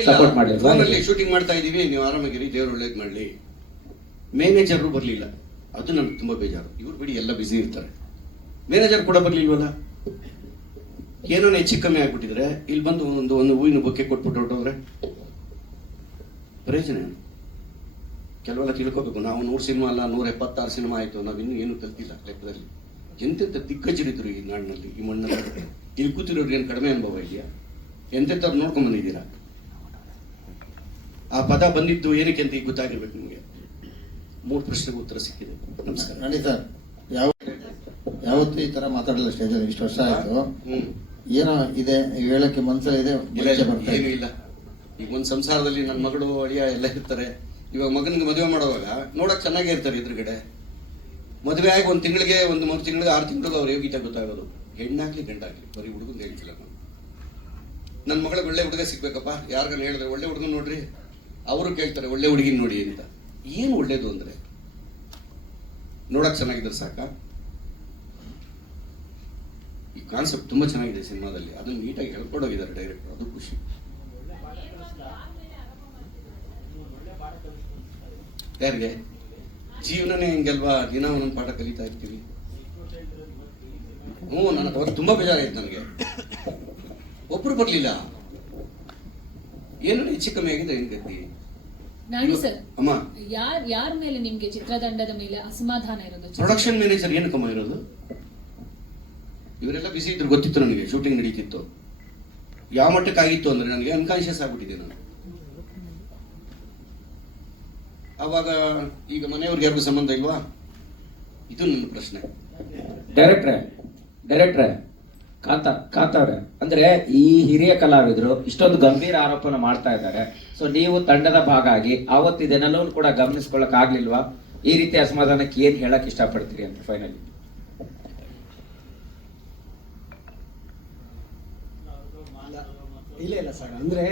ಸಪೋರ್ಟ್ ಮಾಡಿ ಫೋನಲ್ಲಿ ಶೂಟಿಂಗ್ ಮಾಡ್ತಾ ಇದೀವಿ, ನೀವು ಆರಾಮಾಗಿರಿ, ದೇವ್ರು ಒಳ್ಳೇದು ಮಾಡಲಿ. ಮ್ಯಾನೇಜರು ಬರಲಿಲ್ಲ, ಅದು ನಮ್ಗೆ ತುಂಬಾ ಬೇಜಾರು. ಇವ್ರು ಬಿಡಿ ಎಲ್ಲ ಬ್ಯುಸಿ ಇರ್ತಾರೆ, ಮ್ಯಾನೇಜರ್ ಕೂಡ ಬರ್ಲಿಲ್ವಲ್ಲ. ಏನೋ ಹೆಚ್ಚು ಕಮ್ಮಿ ಆಗ್ಬಿಟ್ಟಿದ್ರೆ ಇಲ್ಲಿ ಬಂದು ಒಂದು ಹೂವಿನ ಬೊಕ್ಕೆ ಕೊಟ್ಬಿಟ್ಟು ಹೊರಟೋದ್ರೆ ಪ್ರಯೋಜನ ಏನು? ಕೆಲವೆಲ್ಲ ತಿಳ್ಕೋಬೇಕು. ನಾವು 100 ಸಿನಿಮಾ ಅಲ್ಲ, 176 ಸಿನಿಮಾ ಆಯ್ತು, ನಾವಿನ್ನೂ ಏನು ಕಲ್ತಿಲ್ಲ ಲೆಕ್ಕದಲ್ಲಿ. ಎಂತೆಂಥ ದಿಗ್ಗಜರಿದ್ರು ಈ ನಾಡಿನಲ್ಲಿ, ಈ ಮಣ್ಣಲ್ಲಿ. ಇಲ್ಲಿ ಕೂತಿರೋರಿಗೆ ಏನು ಕಡಿಮೆ ಅನುಭವ ಇದೆಯಾ? ಎಂತೆಂಥವ್ರು ನೋಡ್ಕೊಂಡ್ ಬಂದಿದ್ದೀರಾ? ಆ ಪದ ಬಂದಿದ್ದು ಏನಕ್ಕೆ ಅಂತ ಈಗ ಗೊತ್ತಾಗಿರ್ಬೇಕು ನಿಮಗೆ. 3 ಪ್ರಶ್ನೆಗೆ ಉತ್ತರ ಸಿಕ್ಕಿದೆ. ನಮಸ್ಕಾರ. ನೋಡಿ ಸರ್, ಯಾವತ್ತೂ ಈ ತರ ಮಾತಾಡಲ್ಲ ಸ್ಟೇಜಲ್ಲಿ. ಇಷ್ಟು ವರ್ಷ ಆಯ್ತು, ಏನೋ ಇದೆ ಹೇಳಕ್ಕೆ ಮನ್ಸಲ್ಲಿ ಇದೆ, ಏನು ಇಲ್ಲ. ಈಗ ಒಂದು ಸಂಸಾರದಲ್ಲಿ ನನ್ನ ಮಗಳು ಅಳಿಯ ಎಲ್ಲ ಇರ್ತಾರೆ. ಇವಾಗ ಮಗನಿಗೆ ಮದುವೆ ಮಾಡುವಾಗ ನೋಡಕ್ ಚೆನ್ನಾಗೇ ಇರ್ತಾರೆ ಎದುರುಗಡೆ. ಮದುವೆ ಆಗಿ 1 ತಿಂಗಳಿಗೆ 3 ತಿಂಗಳಿಗೆ 6 ತಿಂಗಳಿಗೆ ಅವ್ರ ಯೋಗ್ಯತೆ ಗೊತ್ತಾಗೋದು. ಹೆಣ್ಣಾಗ್ಲಿ ಗಂಡಾಗ್ಲಿ, ಬರೀ ಹುಡುಗಂದು ಹೇಳ್ತಿಲ್ಲ ನಾನು. ನನ್ನ ಮಗಳಿಗೆ ಒಳ್ಳೆ ಹುಡುಗ ಸಿಗ್ಬೇಕಪ್ಪ, ಯಾರಿಗಾನ ಹೇಳಿದ್ರೆ ಒಳ್ಳೆ ಹುಡುಗನ ನೋಡ್ರಿ, ಅವರು ಕೇಳ್ತಾರೆ ಒಳ್ಳೆ ಹುಡುಗಿನ ನೋಡಿ ಅಂತ. ಏನು ಒಳ್ಳೇದು ಅಂದ್ರೆ ನೋಡಕ್ ಚೆನ್ನಾಗಿದ್ರೆ ಸಾಕ. ಈ ಕಾನ್ಸೆಪ್ಟ್ ತುಂಬಾ ಚೆನ್ನಾಗಿದೆ ಸಿನಿಮಾದಲ್ಲಿ, ಅದನ್ನ ನೀಟಾಗಿ ಹೇಳ್ಕೊಡೋಗಿದ್ದಾರೆ ಡೈರೆಕ್ಟರ್, ಅದು ಖುಷಿ. ಯಾರಿಗೆ ಜೀವನನೇ ಹಿಂಗೆಲ್ವಾ, ದಿನ ಒಂದೊಂದು ಪಾಠ ಕಲಿತಾ ಇರ್ತೀವಿ. ನನಗೆ ಅವತ್ತು ತುಂಬಾ ಬೇಜಾರಾಯ್ತು. ನನಗೆ ಒಬ್ರು ಬರ್ಲಿಲ್ಲ, ಏನೋ ಹೆಚ್ಚು ಕಮ್ಮಿ ಆಗಿದೆ. ಏನ್ ಗತಿ ನಾಡಿ ಸರ್, ಅಮ್ಮ, ಯಾರ ಮೇಲೆ ನಿಮ್ಗೆ ಚಿತ್ರತಂಡದ ಮೇಲೆ ಅಸಮಾಧಾನ ಇರೋದು? ಪ್ರೊಡಕ್ಷನ್ ಮ್ಯಾನೇಜರ್ ಏನು ಕಮ್ಮ ಇರೋದು? ಇವರೆಲ್ಲ ಬಿಸಿ ಇದ್ರು ಗೊತ್ತಿತ್ತು ನನಗೆ, ಶೂಟಿಂಗ್ ನಡೀತಿತ್ತು. ಯಾವ ಮಟ್ಟಕ್ಕೆ ಆಗಿತ್ತು ಅಂದ್ರೆ ನನಗೆ ಅನ್ಕಾನ್ಶಿಯಸ್ ಆಗ್ಬಿಟ್ಟಿದೆ ನಾನು ಅವಾಗ. ಈಗ ಮನೆಯವ್ರಿಗೆ ಯಾರಿಗೂ ಸಂಬಂಧ ಇಲ್ವಾ? ಇದು ನನ್ನ ಪ್ರಶ್ನೆ. ಡೈರೆಕ್ಟ್ರೆ ಕಾಂತವ್ರೆ, ಅಂದ್ರೆ ಈ ಹಿರಿಯ ಕಲಾವಿದರು ಇಷ್ಟೊಂದು ಗಂಭೀರ ಆರೋಪನ ಮಾಡ್ತಾ ಇದ್ದಾರೆ. ಸೊ ನೀವು ತಂಡದ ಭಾಗ ಆಗಿ ಆವತ್ತಿದೆಲ್ಲವೂ ಕೂಡ ಗಮನಿಸ್ಕೊಳ್ಳಕ್ ಆಗ್ಲಿಲ್ವಾ? ಈ ರೀತಿ ಅಸಮಾಧಾನಕ್ಕೆ ಏನ್ ಹೇಳಕ್ ಇಷ್ಟಪಡ್ತೀರಿ ಅಂತ ಫೈನಲಿ? ಇಲ್ಲ ಸರ್, ಅಂದ್ರೆ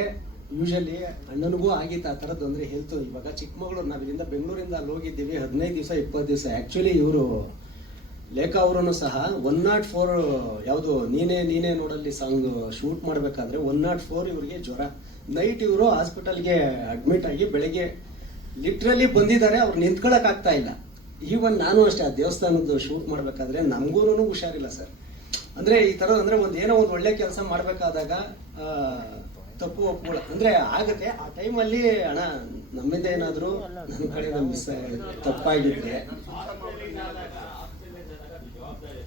ಯೂಶಲಿ ಅಣ್ಣನಿಗೂ ಆಗಿತ್ತು ಆ ಥರದ್ದು. ಅಂದ್ರೆ ಹೆಲ್ತ್ ಇವಾಗ ಚಿಕ್ಕಮಗಳೂರು, ನಾವು ಇಲ್ಲಿಂದ ಬೆಂಗಳೂರಿಂದ ಅಲ್ಲಿ ಹೋಗಿದ್ದೀವಿ 15 ದಿವಸ 20 ದಿವಸ. ಆ್ಯಕ್ಚುಲಿ ಇವರು ಲೇಖಾ ಅವರೂ ಸಹ 104 ಯಾವುದು ನೀನೇ ನೋಡಲ್ಲಿ ಸಾಂಗ್ ಶೂಟ್ ಮಾಡಬೇಕಾದ್ರೆ 104 ಇವ್ರಿಗೆ ಜ್ವರ. ನೈಟ್ ಇವರು ಹಾಸ್ಪಿಟಲ್ಗೆ ಅಡ್ಮಿಟ್ ಆಗಿ ಬೆಳಗ್ಗೆ ಲಿಟ್ರಲಿ ಬಂದಿದ್ದಾರೆ. ಅವ್ರು ನಿಂತ್ಕೊಳಕ್ ಆಗ್ತಾ ಇಲ್ಲ. ಈವನ್ ನಾನು ಅಷ್ಟೇ, ಆ ದೇವಸ್ಥಾನದ್ದು ಶೂಟ್ ಮಾಡಬೇಕಾದ್ರೆ ನಮಗೂ ಹುಷಾರಿಲ್ಲ ಸರ್. ಅಂದ್ರೆ ಈ ಥರ ಅಂದ್ರೆ ಏನೋ ಒಂದು ಒಳ್ಳೆ ಕೆಲಸ ಮಾಡಬೇಕಾದಾಗ ತಪ್ಪು ಒಪ್ಕೊಳ್ಳ ಅಂದ್ರೆ ಆಗತ್ತೆ. ಆ ಟೈಮಲ್ಲಿ ಅಣ್ಣ ನಮ್ಮಿಂದ ಏನಾದರೂ ನನ್ನ ಕಡೆ ಮಿಸ್ ತಪ್ಪಾಗಿದ್ರೆ,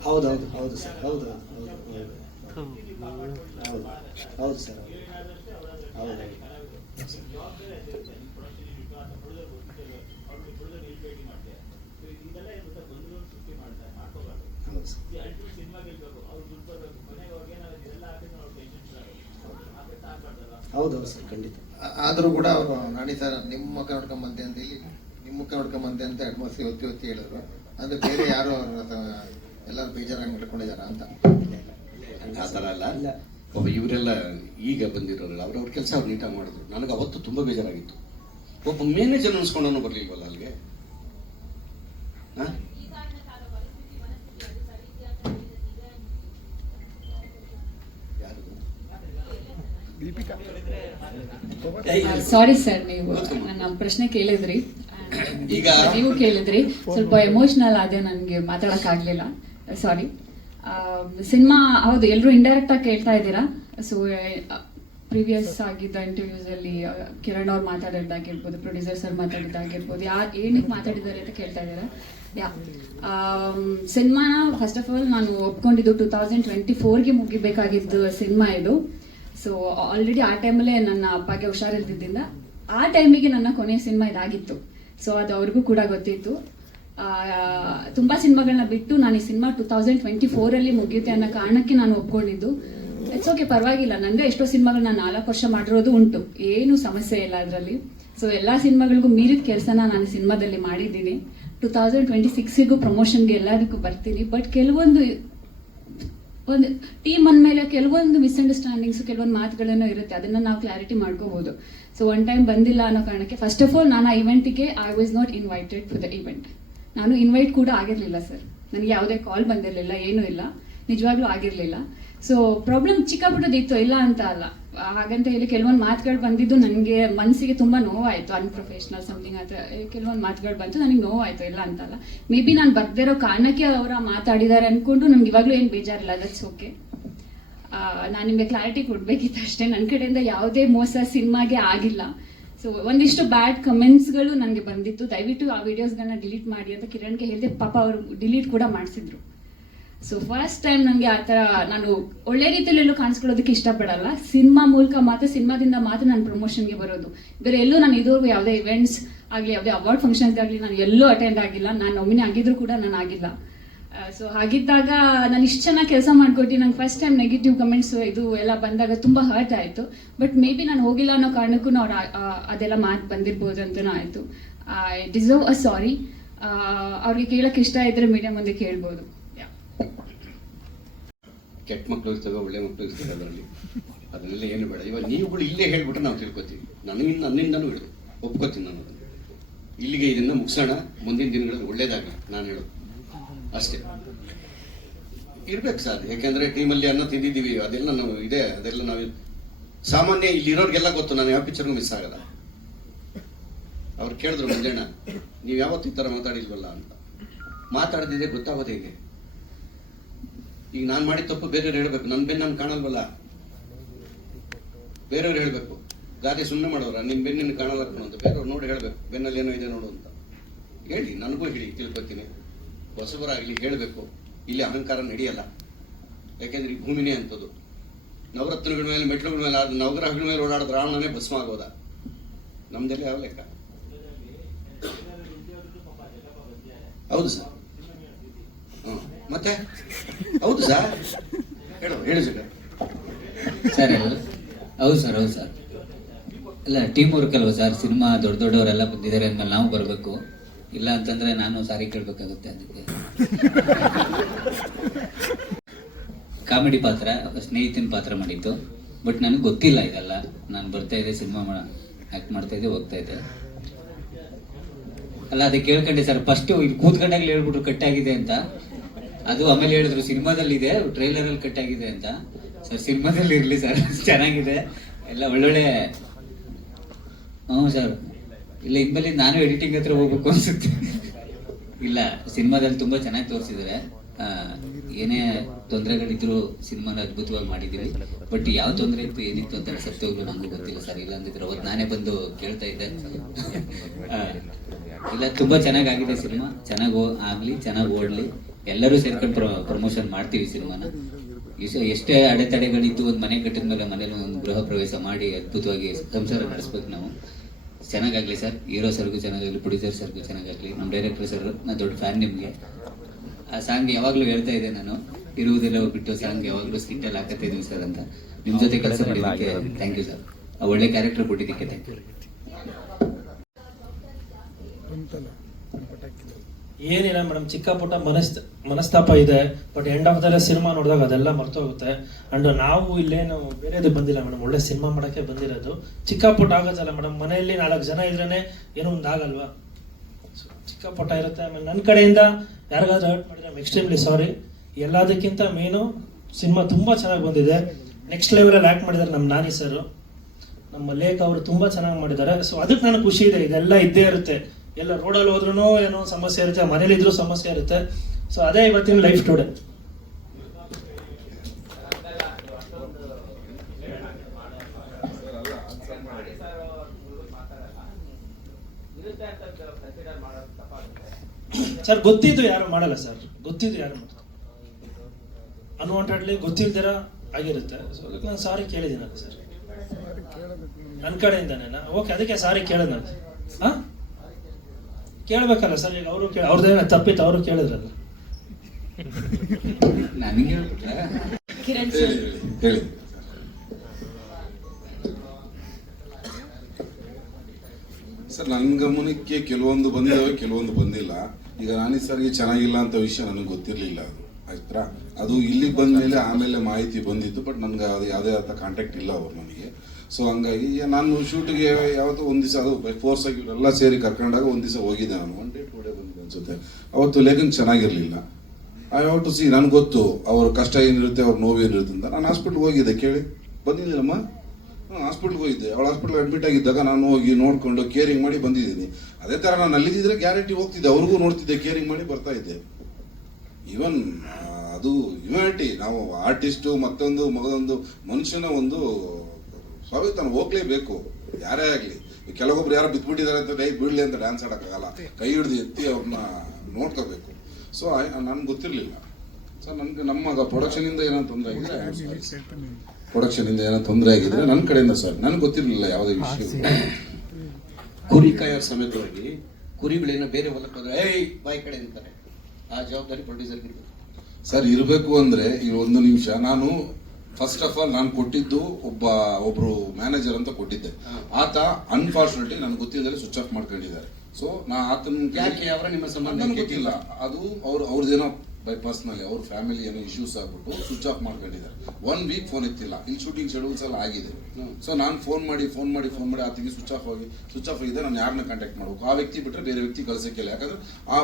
ಹೌದು ಸರ್, ಹೌದು. ಹೌದು ಸರ್ ಹೌದು ಹೌದೌದು ಸರ್ ಖಂಡಿತ. ಆದರೂ ಕೂಡ ಅವರು ನಾಡಿ ಸರ್ ನಿಮ್ಮ ಮುಖ ನೋಡ್ಕೊಂಬಂತೆ ಅಂತ ಇಲ್ಲಿ ನಿಮ್ಮ ಮುಖ ನೋಡ್ಕೊಂಬಂತೆ ಅಂತ ಅಟ್ಮಾಸ್ಫಿಯರ್ ಒತ್ತಿ ಒತ್ತಿ ಹೇಳಿದ್ರು. ಅಂದ್ರೆ ಬೇರೆ ಯಾರು ಎಲ್ಲರೂ ಬೇಜಾರಾಗಿ ಮಾಡ್ಕೊಂಡಿದಾರ ಅಂತ ಆ ಥರ ಅಲ್ಲ. ಒಬ್ಬ ಇವರೆಲ್ಲ ಈಗ ಬಂದಿರೋರಲ್ಲ ಅವ್ರವ್ರ ಕೆಲಸ ಅವ್ರು ನೀಟಾಗಿ ಮಾಡಿದ್ರು. ನನಗೆ ಅವತ್ತು ತುಂಬ ಬೇಜಾರಾಗಿತ್ತು. ಒಬ್ಬ ಮ್ಯಾನೇಜರ್ ಅನ್ಸ್ಕೊಂಡವನು ಬರಲಿಲ್ವಲ್ಲ ಅಲ್ಲಿಗೆ. ಸಾರಿ ಸರ್, ನೀವು ನನ್ನ ಪ್ರಶ್ನೆ ಕೇಳಿದ್ರಿ, ಈಗ ನೀವು ಕೇಳಿದ್ರಿ, ಸ್ವಲ್ಪ ಎಮೋಷನಲ್ ಆದೆ, ನನಗೆ ಮಾತಾಡಕ್ ಆಗ್ಲಿಲ್ಲ, ಸಾರಿ. ಸಿನಿಮಾ ಹೌದು, ಎಲ್ಲರೂ ಇಂಡೈರೆಕ್ಟ್ ಆಗಿ ಕೇಳ್ತಾ ಇದ್ದೀರಾ. ಸೊ ಪ್ರೀವಿಯಸ್ ಆಗಿದ್ದ ಇಂಟರ್ವ್ಯೂಸ್ ಅಲ್ಲಿ ಕಿರಣ್ ಅವ್ರು ಮಾತಾಡಿದ್ದಾಗಿರ್ಬೋದು, ಪ್ರೊಡ್ಯೂಸರ್ ಸರ್ ಮಾತಾಡಿದ್ದಾಗಿರ್ಬೋದು, ಏನಕ್ಕೆ ಮಾತಾಡಿದ್ದಾರೆ ಅಂತ ಕೇಳ್ತಾ ಇದ್ದೀರಾ. ಸಿನಿಮಾನ ಫಸ್ಟ್ ಆಫ್ ಆಲ್ ನಾನು ಒಪ್ಕೊಂಡಿದ್ದು 2024ಗೆ ಮುಗಿಬೇಕಾಗಿದ್ದು ಸಿನಿಮಾ ಇದು. ಸೊ ಆಲ್ರೆಡಿ ಆ ಟೈಮಲ್ಲೇ ನನ್ನ ಅಪ್ಪಗೆ ಹುಷಾರಿಲ್ದಿದ್ದರಿಂದ ಆ ಟೈಮಿಗೆ ನನ್ನ ಕೊನೆಯ ಸಿನಿಮಾ ಇದಾಗಿತ್ತು. ಸೊ ಅದು ಅವ್ರಿಗೂ ಕೂಡ ಗೊತ್ತಿತ್ತು. ತುಂಬಾ ಸಿನಿಮಾಗಳನ್ನ ಬಿಟ್ಟು ನಾನು ಈ ಸಿನಿಮಾ 2024ಅಲ್ಲಿ ಮುಗಿಯುತ್ತೆ ಅನ್ನೋ ಕಾರಣಕ್ಕೆ ನಾನು ಒಪ್ಕೊಂಡಿದ್ದು. ಇಟ್ಸ್ ಓಕೆ, ಪರವಾಗಿಲ್ಲ. ನಂದೇ ಎಷ್ಟೋ ಸಿನಿಮಾಗಳು ನಾನು 4 ವರ್ಷ ಮಾಡಿರೋದು ಉಂಟು, ಏನು ಸಮಸ್ಯೆ ಇಲ್ಲ ಅದರಲ್ಲಿ. ಸೊ ಎಲ್ಲಾ ಸಿನಿಮಾಗಳಿಗೂ ಮೀರಿದ ಕೆಲಸನ ನಾನು ಸಿನಿಮಾದಲ್ಲಿ ಮಾಡಿದ್ದೀನಿ. 2026ಗೂ ಪ್ರಮೋಷನ್ಗೆ ಎಲ್ಲದಕ್ಕೂ ಬರ್ತೀನಿ. ಬಟ್ ಕೆಲವೊಂದು ಟೀಮ್ ಅಂದಮೇಲೆ ಕೆಲವೊಂದು ಮಿಸ್ಅಂಡರ್ಸ್ಟ್ಯಾಂಡಿಂಗ್ಸ್, ಕೆಲವೊಂದು ಮಾತುಗಳೇನೋ ಇರುತ್ತೆ, ಅದನ್ನ ನಾವು ಕ್ಲಾರಿಟಿ ಮಾಡ್ಕೋಬಹುದು. ಸೊ ಒನ್ ಟೈಮ್ ಬಂದಿಲ್ಲ ಅನ್ನೋ ಕಾರಣಕ್ಕೆ ಫಸ್ಟ್ ಆಫ್ ಆಲ್ ನಾನು ಆ ಇವೆಂಟಿಗೆ I was not invited for the event. ನಾನು ಇನ್ವೈಟ್ ಕೂಡ ಆಗಿರ್ಲಿಲ್ಲ ಸರ್, ನನಗೆ ಯಾವುದೇ ಕಾಲ್ ಬಂದಿರಲಿಲ್ಲ, ಏನೂ ಇಲ್ಲ, ನಿಜವಾಗ್ಲೂ ಆಗಿರ್ಲಿಲ್ಲ. ಸೊ ಪ್ರಾಬ್ಲಮ್ ಚಿಕ್ಕಪುಟ್ಟದಿತ್ತು, ಇಲ್ಲ ಅಂತ ಅಲ್ಲ. ಹಾಗಂತ ಹೇಳಿ ಕೆಲವೊಂದು ಮಾತುಗಳು ಬಂದಿದ್ದು ನನಗೆ ಮನಸ್ಸಿಗೆ ತುಂಬಾ ನೋವಾಯಿತು. ಅನ್ಪ್ರೊಫೆಷನಲ್ ಸಮಥಿಂಗ್ ಅಂತ ಕೆಲವೊಂದು ಮಾತುಗಳು ಬಂತು, ನನಗೆ ನೋವಾಯಿತು, ಇಲ್ಲ ಅಂತಲ್ಲ. ಮೇ ಬಿ ನಾನು ಬರ್ದಿರೋ ಕಾರಣಕ್ಕೆ ಅವರ ಮಾತಾಡಿದ್ದಾರೆ ಅನ್ಕೊಂಡು ನಮ್ಗೆ ಇವಾಗಲೂ ಏನು ಬೇಜಾರಿಲ್ಲ, ದಟ್ಸ್ ಓಕೆ. ನಾನು ನಿಮಗೆ ಕ್ಲಾರಿಟಿ ಕೊಡ್ಬೇಕಿತ್ತು ಅಷ್ಟೇ. ನನ್ನ ಕಡೆಯಿಂದ ಯಾವುದೇ ಮೋಸ ಸಿನಿಮಾಗೆ ಆಗಿಲ್ಲ. ಸೊ ಒಂದಿಷ್ಟು ಬ್ಯಾಡ್ ಕಮೆಂಟ್ಸ್ಗಳು ನನಗೆ ಬಂದಿತ್ತು, ದಯವಿಟ್ಟು ಆ ವಿಡಿಯೋಸ್ಗಳನ್ನ ಡಿಲೀಟ್ ಮಾಡಿ ಅಂತ ಕಿರಣ್ಗೆ ಹೇಳಿದೆ. ಪಾಪ ಅವರು ಡಿಲೀಟ್ ಕೂಡ ಮಾಡಿಸಿದ್ರು. ಸೊ ಫಸ್ಟ್ ಟೈಮ್ ನನಗೆ ಆ ಥರ, ನಾನು ಒಳ್ಳೆ ರೀತಿಯಲ್ಲೆಲ್ಲೂ ಕಾಣಿಸ್ಕೊಳ್ಳೋದಕ್ಕೆ ಇಷ್ಟಪಡಲ್ಲ. ಸಿನಿಮಾ ಮೂಲಕ ಮಾತ್ರ, ಸಿನಿಮಾದಿಂದ ಮಾತ್ರ ನಾನು ಪ್ರಮೋಷನ್ಗೆ ಬರೋದು. ಬೇರೆ ಎಲ್ಲೂ ನಾನು ಇದುವರೆಗೂ ಯಾವುದೇ ಇವೆಂಟ್ಸ್ ಆಗಲಿ, ಯಾವುದೇ ಅವಾರ್ಡ್ ಫಂಕ್ಷನ್ಗಾಗಲಿ ನಾನು ಎಲ್ಲೂ ಅಟೆಂಡ್ ಆಗಿಲ್ಲ. ನಾನು ನಾಮಿನಿ ಆಗಿದ್ರು ಕೂಡ ನಾನು ಆಗಿಲ್ಲ. ಸೊ ಹಾಗಿದ್ದಾಗ ನಾನು ಇಷ್ಟು ಚೆನ್ನಾಗಿ ಕೆಲಸ ಮಾಡಿಕೊಟ್ಟು ನಂಗೆ ಫಸ್ಟ್ ಟೈಮ್ ನೆಗೆಟಿವ್ ಕಮೆಂಟ್ಸ್ ಇದು ಎಲ್ಲ ಬಂದಾಗ ತುಂಬ ಹರ್ಟ್ ಆಯಿತು. ಬಟ್ ಮೇ ಬಿ ನಾನು ಹೋಗಿಲ್ಲ ಅನ್ನೋ ಕಾರಣಕ್ಕೂ ಅವ್ರು ಅದೆಲ್ಲ ಮಾತು ಬಂದಿರ್ಬೋದು ಅಂತಲೂ ಆಯಿತು. ಐ ಡಿಸರ್ವ್ ಅ ಸಾರಿ. ಅವ್ರಿಗೆ ಕೇಳೋಕ್ಕೆ ಇಷ್ಟ ಇದ್ರೆ ಮೀಡಿಯಾ ಮುಂದೆ ಕೇಳ್ಬೋದು. ಕೆಟ್ಟ ಮಕ್ಕಳು ಇರ್ತವೆ, ಒಳ್ಳೆ ಮಕ್ಕಳು ಇರ್ತವೆ, ಅದರಲ್ಲಿ ಏನು ಬೇಡ. ಇವಾಗ ನೀವುಗಳು ಇಲ್ಲೇ ಹೇಳ್ಬಿಟ್ರೆ ನಾವು ತಿಳ್ಕೊತೀವಿ. ನನ್ನಿಂದನೂ ಹೇಳು, ಒಪ್ಕೋತೀನಿ ನಾನು. ಇಲ್ಲಿಗೆ ಇದನ್ನ ಮುಗಿಸೋಣ, ಮುಂದಿನ ದಿನಗಳಲ್ಲಿ ಒಳ್ಳೇದಾಗಲಿ ನಾನು ಹೇಳೋದು ಅಷ್ಟೇ. ಇರ್ಬೇಕು ಸರ್, ಯಾಕೆಂದ್ರೆ ಟೀಮಲ್ಲಿ ಅನ್ನ ತಿಂದಿದ್ದೀವಿ, ಅದೆಲ್ಲ ನಾವು ಇದೆ, ಅದೆಲ್ಲ ನಾವು ಸಾಮಾನ್ಯ ಇಲ್ಲಿರೋರಿಗೆಲ್ಲ ಗೊತ್ತು. ನಾನು ಯಾವ ಪಿಕ್ಚರ್ಗೂ ಮಿಸ್ ಆಗಲ್ಲ. ಅವ್ರು ಕೇಳಿದ್ರು ಮಂಜಣ್ಣ, ನೀವು ಯಾವತ್ತೂ ಈ ಥರ ಮಾತಾಡಿಲ್ವಲ್ಲ ಅಂತ. ಮಾತಾಡ್ದಿದೆ ಗೊತ್ತಾಗೋದು ಹೇಗೆ? ಈಗ ನಾನು ಮಾಡಿದ ತಪ್ಪು ಬೇರೆಯವ್ರು ಹೇಳ್ಬೇಕು, ನನ್ನ ಬೆನ್ನು ನಾನು ಕಾಣಲ್ವಲ್ಲ, ಬೇರೆಯವ್ರು ಹೇಳ್ಬೇಕು. ಗಾದೆ ಸುಮ್ಮನೆ ಮಾಡೋರ ನಿಮ್ಮ ಬೆನ್ನಿನ ಕಾಣಲ್ಲ ಅಂತ ಬೇರೆಯವ್ರು ನೋಡಿ ಹೇಳ್ಬೇಕು, ಬೆನ್ನಲ್ಲಿ ಏನೋ ಇದೆ ನೋಡು ಅಂತ ಹೇಳಿ. ನನಗೂ ಹೇಳಿ, ತಿಳ್ಕೊತೀನಿ. ಹೊಸಬರಾಗಲಿ ಹೇಳಬೇಕು. ಇಲ್ಲಿ ಅಹಂಕಾರ ನಡೆಯಲ್ಲ, ಯಾಕೆಂದ್ರೆ ಈ ಭೂಮಿನೇ ಅಂತದ್ದು. ನವರತ್ನಗಳ ಮೇಲೆ, ಮೆಟ್ಲುಗಳ ಮೇಲೆ, ನವಗ್ರಹಗಳ ಮೇಲೆ ಓಡಾಡಿದ ರಾವಣನೇ ಭಸ್ಮ ಆಗೋದ. ನಮ್ದೆಲ್ಲ ಯಾವ ಲೆಕ್ಕ? ಹೌದು ಸರ್. ಮತ್ತೆ ಹೌದು ಸರ್, ಹೇಳು ಸರ್. ಹೌದು ಸರ್, ಹೌದು ಸರ್. ಅಲ್ಲ, ಟೀಮ್ ವರ್ಕ್ ಅಲ್ವಾ ಸರ್. ಸಿನಿಮಾ ದೊಡ್ಡವರೆಲ್ಲ ಬಂದಿದ್ದಾರೆ ಅಂದ್ಮೇಲೆ ನಾವು ಬರಬೇಕು. ಇಲ್ಲ ಅಂತಂದ್ರೆ ನಾನು ಸಾರಿ ಕೇಳಬೇಕಾಗುತ್ತೆ. ಅದಕ್ಕೆ ಕಾಮಿಡಿ ಪಾತ್ರ, ಸ್ನೇಹಿತನ ಪಾತ್ರ ಮಾಡಿದ್ದು. ಬಟ್ ನನಗೆ ಗೊತ್ತಿಲ್ಲ ಇದೆಲ್ಲ. ನಾನು ಬರ್ತಾ ಇದ್ದೆ, ಸಿನಿಮಾ ಆಕ್ಟ್ ಮಾಡ್ತಾ ಇದ್ದೆ, ಹೋಗ್ತಾ ಇದ್ದೆ. ಅಲ್ಲ, ಅದಕ್ಕೆ ಕೇಳ್ಕೊಂಡೆ ಸರ್. ಫಸ್ಟ್ ಇಲ್ಲಿ ಕೂತ್ಕೊಂಡಾಗ್ಲಿ ಹೇಳ್ಬಿಟ್ರು ಕಟ್ ಆಗಿದೆ ಅಂತ. ಅದು ಆಮೇಲೆ ಹೇಳಿದ್ರು ಸಿನಿಮಾದಲ್ಲಿ ಇದೆ, ಟ್ರೈಲರ್ ಅಲ್ಲಿ ಕಟ್ ಆಗಿದೆ ಅಂತ. ಸರ್ ಸಿನಿಮಾದಲ್ಲಿ ಇರ್ಲಿ ಸರ್, ಚೆನ್ನಾಗಿದೆ ಎಲ್ಲ, ಒಳ್ಳೊಳ್ಳೆ. ಹ್ಞೂ ಸರ್, ಇಲ್ಲ ಇನ್ಮೇಲೆ ನಾನು ಎಡಿಟಿಂಗ್ ಹತ್ರ ಹೋಗ್ಬೇಕು ಅನ್ಸುತ್ತೆ. ಇಲ್ಲ, ಸಿನಿಮಾದಲ್ಲಿ ತುಂಬಾ ಚೆನ್ನಾಗಿ ತೋರಿಸಿದ್ದಾರೆ. ಏನೇ ತೊಂದರೆಗಳಿದ್ರು ಸಿನಿಮಾನ ಅದ್ಭುತವಾಗಿ ಮಾಡಿದೀವಿ. ಬಟ್ ಯಾವ ತೊಂದರೆ ಇತ್ತು, ಏನಿತ್ತು ಅಂತ ಸತ್ಯವಾಗ್ಲೂ ನಂಗೂ ಗೊತ್ತಿಲ್ಲ ಸರ್. ಇಲ್ಲ ಅಂದಿದ್ರೆ ಅವತ್ತು ನಾನೇ ಬಂದು ಕೇಳ್ತಾ ಇದ್ದೆ. ಇಲ್ಲ, ತುಂಬಾ ಚೆನ್ನಾಗಾಗಿದೆ ಸಿನಿಮಾ. ಚೆನ್ನಾಗಿ ಆಗ್ಲಿ, ಚೆನ್ನಾಗಿ ಓಡ್ಲಿ. ಎಲ್ಲರೂ ಸೇರ್ಕೊಂಡು ಪ್ರಮೋಷನ್ ಮಾಡ್ತೀವಿ ಸಿನಿಮಾನ. ಎಷ್ಟೇ ಅಡೆತಡೆಗಳಿದ್ದು ಒಂದು ಮನೆ ಕಟ್ಟಿದ ಮೇಲೆ ಮನೇಲಿ ಒಂದು ಗೃಹ ಪ್ರವೇಶ ಮಾಡಿ ಅದ್ಭುತವಾಗಿ ಸಂಸಾರ ನಡೆಸ್ಬೇಕು ನಾವು. ಚೆನ್ನಾಗಾಗಲಿ ಸರ್, ಹೀರೋ ಸರ್ಗೂ ಚೆನ್ನಾಗಾಗಲಿ, ಪ್ರೊಡ್ಯೂಸರ್ ಸರ್ಗೂ ಚೆನ್ನಾಗಾಗಲಿ, ನಮ್ಮ ಡೈರೆಕ್ಟರ್ ಸರ್ ನಾನು ದೊಡ್ಡ ಫ್ಯಾನ್ ನಿಮಗೆ. ಆ ಸಾಂಗ್ ಯಾವಾಗಲೂ ಹೇಳ್ತಾ ಇದ್ದೆ ನಾನು, ಇರುವುದೆಲ್ಲ ಬಿಟ್ಟು ಸಾಂಗ್ ಯಾವಾಗಲೂ ಸ್ಕಿಟ್ಟಲ್ಲಿ ಹಾಕತ್ತಾ ಇದೀವಿ ಸರ್ ಅಂತ. ನಿಮ್ಮ ಜೊತೆ ಕೆಲಸ ಮಾಡಿದ್ದಕ್ಕೆ ಥ್ಯಾಂಕ್ ಯು ಸರ್. ಆ ಒಳ್ಳೆ ಕ್ಯಾರೆಕ್ಟರ್ ಕೊಟ್ಟಿದ್ದಕ್ಕೆ ಥ್ಯಾಂಕ್ ಯು. ಏನಿಲ್ಲ ಮೇಡಮ್, ಚಿಕ್ಕ ಪುಟ್ಟ ಮನಸ್ತಾಪ ಇದೆ, but end of the cinema ನೋಡಿದಾಗ ಅದೆಲ್ಲ ಮರ್ತೋಗುತ್ತೆ. ಅಂಡ್ ನಾವು ಇಲ್ಲೇನು ಬೇರೆದು ಬಂದಿಲ್ಲ ಮೇಡಮ್, ಒಳ್ಳೆ ಸಿನಿಮಾ ಮಾಡೋಕ್ಕೆ ಬಂದಿರೋದು. ಚಿಕ್ಕ ಪುಟ್ಟ ಆಗೋದಲ್ಲ ಮೇಡಮ್, ಮನೆಯಲ್ಲಿ 4 ಜನ ಇದ್ರೇನೆ ಏನೋ ಒಂದು ಆಗಲ್ವಾ, ಚಿಕ್ಕ ಪುಟ್ಟ ಇರುತ್ತೆ. ಆಮೇಲೆ ನನ್ನ ಕಡೆಯಿಂದ ಯಾರಿಗಾದ್ರೂ ಹರ್ಟ್ ಮಾಡಿದ್ರೆ ಐ ಎಕ್ಸ್ಟ್ರೀಮ್ಲಿ ಸಾರಿ. ಎಲ್ಲದಕ್ಕಿಂತ ಮೇನು ಸಿನಿಮಾ ತುಂಬ ಚೆನ್ನಾಗಿ ಬಂದಿದೆ. ನೆಕ್ಸ್ಟ್ ಲೆವೆಲಲ್ಲಿ ಆ್ಯಕ್ಟ್ ಮಾಡಿದ್ದಾರೆ ನಮ್ಮ ನಾನಿ ಸರ್, ನಮ್ಮ ಲೇಖ ಅವರು ತುಂಬ ಚೆನ್ನಾಗಿ ಮಾಡಿದ್ದಾರೆ. ಸೊ ಅದಕ್ಕೆ ನನಗೆ ಖುಷಿ ಇದೆ. ಇದೆಲ್ಲ ಇದ್ದೇ ಇರುತ್ತೆ, ಎಲ್ಲ ರೋಡಲ್ಲಿ ಹೋದ್ರೂ ಏನೋ ಸಮಸ್ಯೆ ಇರುತ್ತೆ, ಮನೇಲಿ ಇದ್ರೂ ಸಮಸ್ಯೆ ಇರುತ್ತೆ. ಸೊ ಅದೇ ಇವತ್ತಿನ ಲೈಫ್ ಟುಡೇ. ಸರ್ ಗೊತ್ತಿದ್ದು ಯಾರು ಮಾಡಲ್ಲ ಸರ್, ಗೊತ್ತಿದ್ದು ಯಾರು ಮಾಡ್ತಾರೆ, ಅನ್ವಾಂಟೆಡ್ಲಿ ಗೊತ್ತಿಲ್ದಿರ ಆಗಿರುತ್ತೆ. ಸೊ ಅದಕ್ಕೆ ನಾನು ಸಾರಿ ಕೇಳಿದ್ದೀನಲ್ಲ ಸರ್ ನನ್ನ ಕಡೆಯಿಂದನೇನಾ? ಓಕೆ, ಅದಕ್ಕೆ ಸಾರಿ ಕೇಳಿದ್ ನಾನು. ಹಾಂ ಕೇಳಬೇಕಲ್ಲ ಸರ್, ಈಗ ಅವರು ಅವ್ರದ್ದೇನ ತಪ್ಪಿತ್ತು, ಅವರು ಕೇಳಿದ್ರಲ್ಲ. ನನಗೆ ಹೇಳಿ ಸರ್. ನನ್ನ ಗಮನಕ್ಕೆ ಕೆಲವೊಂದು ಬಂದಿದ್ದಾವೆ, ಕೆಲವೊಂದು ಬಂದಿಲ್ಲ. ಈಗ ನಾನಿ ಸರ್ಗೆ ಚೆನ್ನಾಗಿಲ್ಲ ಅಂತ ವಿಷಯ ನನಗೆ ಗೊತ್ತಿರಲಿಲ್ಲ, ಅದು ಆಯ್ತಾ. ಅದು ಇಲ್ಲಿಗೆ ಬಂದ ಮೇಲೆ ಆಮೇಲೆ ಮಾಹಿತಿ ಬಂದಿತ್ತು, ಬಟ್ ನನಗೆ ಅದು ಯಾವುದೇ ಆದ ಕಾಂಟ್ಯಾಕ್ಟ್ ಇಲ್ಲ ಅವ್ರು ನನಗೆ. ಸೊ ಹಂಗಾಗಿ ನಾನು ಶೂಟಿಗೆ ಯಾವತ್ತೂ ಒಂದು ದಿವಸ, ಅದು ಬೈ ಫೋರ್ಸ್ ಆಗಿ ಇವರೆಲ್ಲ ಸೇರಿ ಕರ್ಕೊಂಡಾಗ ಒಂದು ದಿವಸ ಹೋಗಿದ್ದೆ ನಾನು. 1 ಡೇ 2 ಡೇ ಬಂದಿದ್ದೆ ಅನ್ಸುತ್ತೆ. ಅವತ್ತು ಲೇಖನ್ ಚೆನ್ನಾಗಿರಲಿಲ್ಲ. ಐ ಹ್ಯಾವ್ ಟು ಸಿ, ನನಗೆ ಗೊತ್ತು ಅವ್ರ ಕಷ್ಟ ಏನಿರುತ್ತೆ, ಅವ್ರ ನೋವು ಏನಿರುತ್ತೆ ಅಂತ. ನಾನು ಹಾಸ್ಪಿಟ್ಲ್ಗೆ ಹೋಗಿದ್ದೆ, ಕೇಳಿ ಬಂದಿದ್ದೀನಮ್ಮ. ಹಾಸ್ಪಿಟ್ಲ್ಗೆ ಹೋಗಿದ್ದೆ. ಅವಳು ಹಾಸ್ಪಿಟ್ಲ್ ಅಡ್ಮಿಟ್ ಆಗಿದ್ದಾಗ ನಾನು ಹೋಗಿ ನೋಡ್ಕೊಂಡು ಕೇರಿಂಗ್ ಮಾಡಿ ಬಂದಿದ್ದೀನಿ. ಅದೇ ಥರ ನಾನು ಅಲ್ಲಿದ್ದರೆ ಗ್ಯಾರಂಟಿ ಹೋಗ್ತಿದ್ದೆ, ಅವ್ರಿಗೂ ನೋಡ್ತಿದ್ದೆ, ಕೇರಿಂಗ್ ಮಾಡಿ ಬರ್ತಾ ಇದ್ದೆ. ಈವನ್ ಅದು ಹ್ಯುಮ್ಯಾನಿಟಿ, ನಾವು ಆರ್ಟಿಸ್ಟು ಮತ್ತೊಂದು ಮಗದೊಂದು ಮನುಷ್ಯನ ಒಂದು ಸ್ವಾಭಿತಾನ ಹೋಗ್ಲೇಬೇಕು, ಯಾರೇ ಆಗಲಿ. ಕೆಲವೊಬ್ರು ಯಾರು ಬಿದ್ದುಬಿಟ್ಟಿದ್ದಾರೆ ಅಂತ ಡೈ ಬೀಳಲಿ ಅಂತ ಡ್ಯಾನ್ಸ್ ಆಡೋಕ್ಕಾಗಲ್ಲ, ಕೈ ಹಿಡಿದು ಎತ್ತಿ ಅವ್ರನ್ನ ನೋಡ್ಕೋಬೇಕು. ಸೊ ನನ್ಗೆ ಗೊತ್ತಿರಲಿಲ್ಲ. ಸೊ ನನಗೆ ನಮ್ಮ ಪ್ರೊಡಕ್ಷನಿಂದ ಏನೋ ತೊಂದರೆ ಆಗಿದ್ರೆ, ಪ್ರೊಡಕ್ಷನಿಂದ ಏನೋ ತೊಂದರೆ ಆಗಿದ್ರೆ ನನ್ನ ಕಡೆಯಿಂದ ಸರ್, ನನಗೆ ಗೊತ್ತಿರಲಿಲ್ಲ ಯಾವುದೇ ವಿಷಯ. ಕುರಿ ಕಾಯೋ ಸಮೇತವಾಗಿ ಕುರಿಗಳೇನೋ ಬೇರೆ ಹೊಲಕ್ಕೆ ಹೋದ್ರೆ ಏಯ್ ಬಾಯಿ ಕಡೆ ಅಂತಾರೆ, ಆ ಜವಾಬ್ದಾರಿ ಪ್ರೊಡ್ಯೂಸರ್ಗೆ ಇರಬೇಕು ಸರ್. ಇರಬೇಕು ಅಂದರೆ ಈ 1 ನಿಮಿಷ, ನಾನು ಫಸ್ಟ್ ಆಫ್ ಆಲ್ ನಾನು ಕೊಟ್ಟಿದ್ದು ಒಬ್ರು ಮ್ಯಾನೇಜರ್ ಅಂತ ಕೊಟ್ಟಿದ್ದೆ. ಆತ ಅನ್ಫಾರ್ಚುನೇಟ್ಲಿ ನನಗೆ ಗೊತ್ತಿಲ್ಲದೆ ಸ್ವಿಚ್ ಆಫ್ ಮಾಡ್ಕೊಂಡಿದ್ದಾರೆ. ಸೊ ನಾ ಆತನ ಯಾಕೆ ಅವರ ನಿಮ್ಮ ಸಂಬಂಧ ಗೊತ್ತಿಲ್ಲ, ಅದು ಅವ್ರದ್ದೇನೋ ಬೈ ಪರ್ಸನಲಿ ಅವ್ರ ಫ್ಯಾಮಿಲಿ ಏನೋ ಇಶ್ಯೂಸ್ ಆಗ್ಬಿಟ್ಟು ಸ್ವಿಚ್ ಆಫ್ ಮಾಡ್ಕೊಂಡಿದ್ದಾರೆ. 1 ವೀಕ್ ಫೋನ್ ಎತ್ತಿಲ್ಲ. ಇಲ್ಲಿ ಶೂಟಿಂಗ್ ಶೆಡ್ಯೂಲ್ಸ್ ಎಲ್ಲ ಆಗಿದೆ. ಸೊ ನಾನು ಫೋನ್ ಮಾಡಿ ಆತನಿಗೆ ಸ್ವಿಚ್ ಆಫ್ ಆಗಿದೆ, ನಾನು ಯಾರನ್ನ ಕಾಂಟ್ಯಾಕ್ಟ್ ಮಾಡ್ಬೇಕು, ಆ ವ್ಯಕ್ತಿ ಬಿಟ್ಟರೆ ಬೇರೆ ವ್ಯಕ್ತಿ ಕಳ್ಸಕ್ಕಿಲ್ಲ. ಯಾಕಂದ್ರೆ ಆ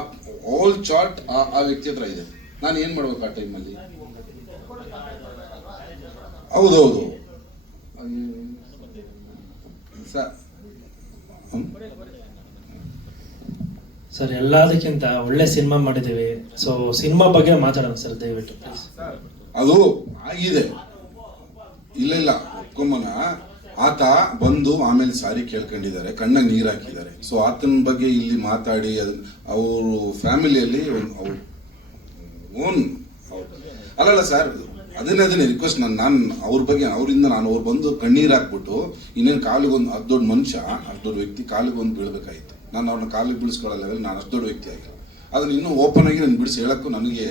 ಆಲ್ ಚಾರ್ಟ್ ಆ ವ್ಯಕ್ತಿ ಹತ್ರ ಇದೆ. ನಾನು ಏನ್ ಮಾಡ್ಬೇಕು ಆ ಟೈಮಲ್ಲಿ? ಹೌದೌದು ಸರ್, ಎಲ್ಲದಕ್ಕಿಂತ ಒಳ್ಳೆ ಸಿನಿಮಾ ಮಾಡಿದ್ದೀವಿ. ಸೊ ಸಿನಿಮಾ ಬಗ್ಗೆ ಮಾತಾಡೋಣ ಸರ್ ದಯವಿಟ್ಟು ಪ್ಲೀಸ್. ಅದು ಆಗಿದೆ, ಇಲ್ಲ ಒಪ್ಕೊಂಬನ. ಆತ ಬಂದು ಆಮೇಲೆ ಸಾರಿ ಕೇಳ್ಕೊಂಡಿದ್ದಾರೆ, ಕಣ್ಣಾಗ ನೀರು ಹಾಕಿದ್ದಾರೆ. ಸೊ ಆತನ ಬಗ್ಗೆ ಇಲ್ಲಿ ಮಾತಾಡಿ ಅವರು ಫ್ಯಾಮಿಲಿಯಲ್ಲಿ ಓನ್ ಅಲ್ಲಲ್ಲ ಸರ್, ಅದನ್ನೇ ರಿಕ್ವೆಸ್ಟ್. ನಾನು ಅವ್ರ ಬಗ್ಗೆ ಅವರಿಂದ ಅವ್ರು ಬಂದು ಕಣ್ಣೀರು ಹಾಕ್ಬಿಟ್ಟು ಇನ್ನೇನು ಕಾಲಿಗೊಂದು ಅಷ್ಟು ದೊಡ್ಡ ಮನುಷ್ಯ, ಅಷ್ಟು ದೊಡ್ಡ ವ್ಯಕ್ತಿ ಕಾಲಿಗೊಂದು ಬೀಳ್ಬೇಕಾಯ್ತು. ನಾನು ಅವ್ರನ್ನ ಕಾಲಿಗೆ ಬೀಳಿಸ್ಕೊಳ್ಳೋ ಲೆವೆಲ್ ನಾನು ಅಷ್ಟು ದೊಡ್ಡ ವ್ಯಕ್ತಿ ಆಗಿಲ್ಲ. ಅದನ್ನ ಇನ್ನೂ ಓಪನ್ ಆಗಿ ನಾನು ಬಿಡಿಸಿ ಹೇಳಕ್ಕೂ ನನಗೆ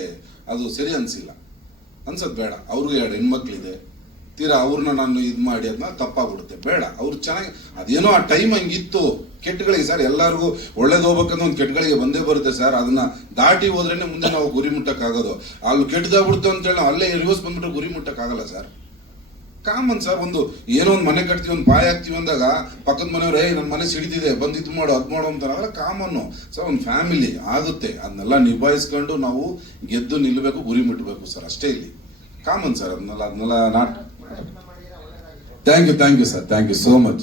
ಅದು ಸರಿ ಅನ್ಸಿಲ್ಲ, ಅನ್ಸೋದು ಬೇಡ. ಅವ್ರಿಗೂ 2 ಹೆಣ್ಮಕ್ಳಿದೆ, ತೀರಾ ಅವ್ರನ್ನ ನಾನು ಇದು ಮಾಡಿ ಅದನ್ನ ತಪ್ಪಾಗ್ಬಿಡುತ್ತೆ, ಬೇಡ. ಅವ್ರು ಚೆನ್ನಾಗಿ ಅದೇನೋ ಆ ಟೈಮ್ ಹಂಗಿತ್ತು. ಕೆಟ್ಟಗಳಿಗೆ ಸರ್, ಎಲ್ಲರಿಗೂ ಒಳ್ಳೇದು ಹೋಗ್ಬೇಕಂದ್ರೆ ಒಂದು ಕೆಟ್ಟಗಳಿಗೆ ಬಂದೇ ಬರುತ್ತೆ ಸರ್. ಅದನ್ನ ದಾಟಿ ಹೋದ್ರೇನೆ ಮುಂದೆ ನಾವು ಗುರಿ ಮುಟ್ಟಕ್ಕಾಗೋದು. ಅಲ್ಲಿ ಕೆಟ್ಟದಾಗ್ಬಿಡ್ತು ಅಂತೇಳಿ ನಾವು ಅಲ್ಲೇ ರಿವರ್ಸ್ ಬಂದ್ಬಿಟ್ರೆ ಗುರಿ ಮುಟ್ಟಕ್ಕಾಗಲ್ಲ ಸರ್. Common sir. ಒಂದು ಏನೋ ಒಂದು ಮನೆ ಕಟ್ತೀವಿ, ಒಂದು ಪಾಯ ಹಾಕ್ತೀವಿ ಅಂದಾಗ ಪಕ್ಕದ ಮನೆಯವ್ರು ನನ್ನ ಮನೆ ಸಿಡಿದಿದೆ ಬಂದು ಇದು ಮಾಡು ಅದು ಮಾಡು ಅಂತಾರೆ. ಅವೆಲ್ಲ ಕಾಮನ್ನು ಸರ್. ಒಂದು ಫ್ಯಾಮಿಲಿ ಆಗುತ್ತೆ, ಅದನ್ನೆಲ್ಲ ನಿಭಾಯಿಸ್ಕೊಂಡು ನಾವು ಗೆದ್ದು ನಿಲ್ಲಬೇಕು, ಗುರಿ ಮುಟ್ಟಬೇಕು ಸರ್, ಅಷ್ಟೇ ಇಲ್ಲಿ ಕಾಮನ್ ಸರ್. ಅದನ್ನೆಲ್ಲ not. Thank you sir, thank you so much.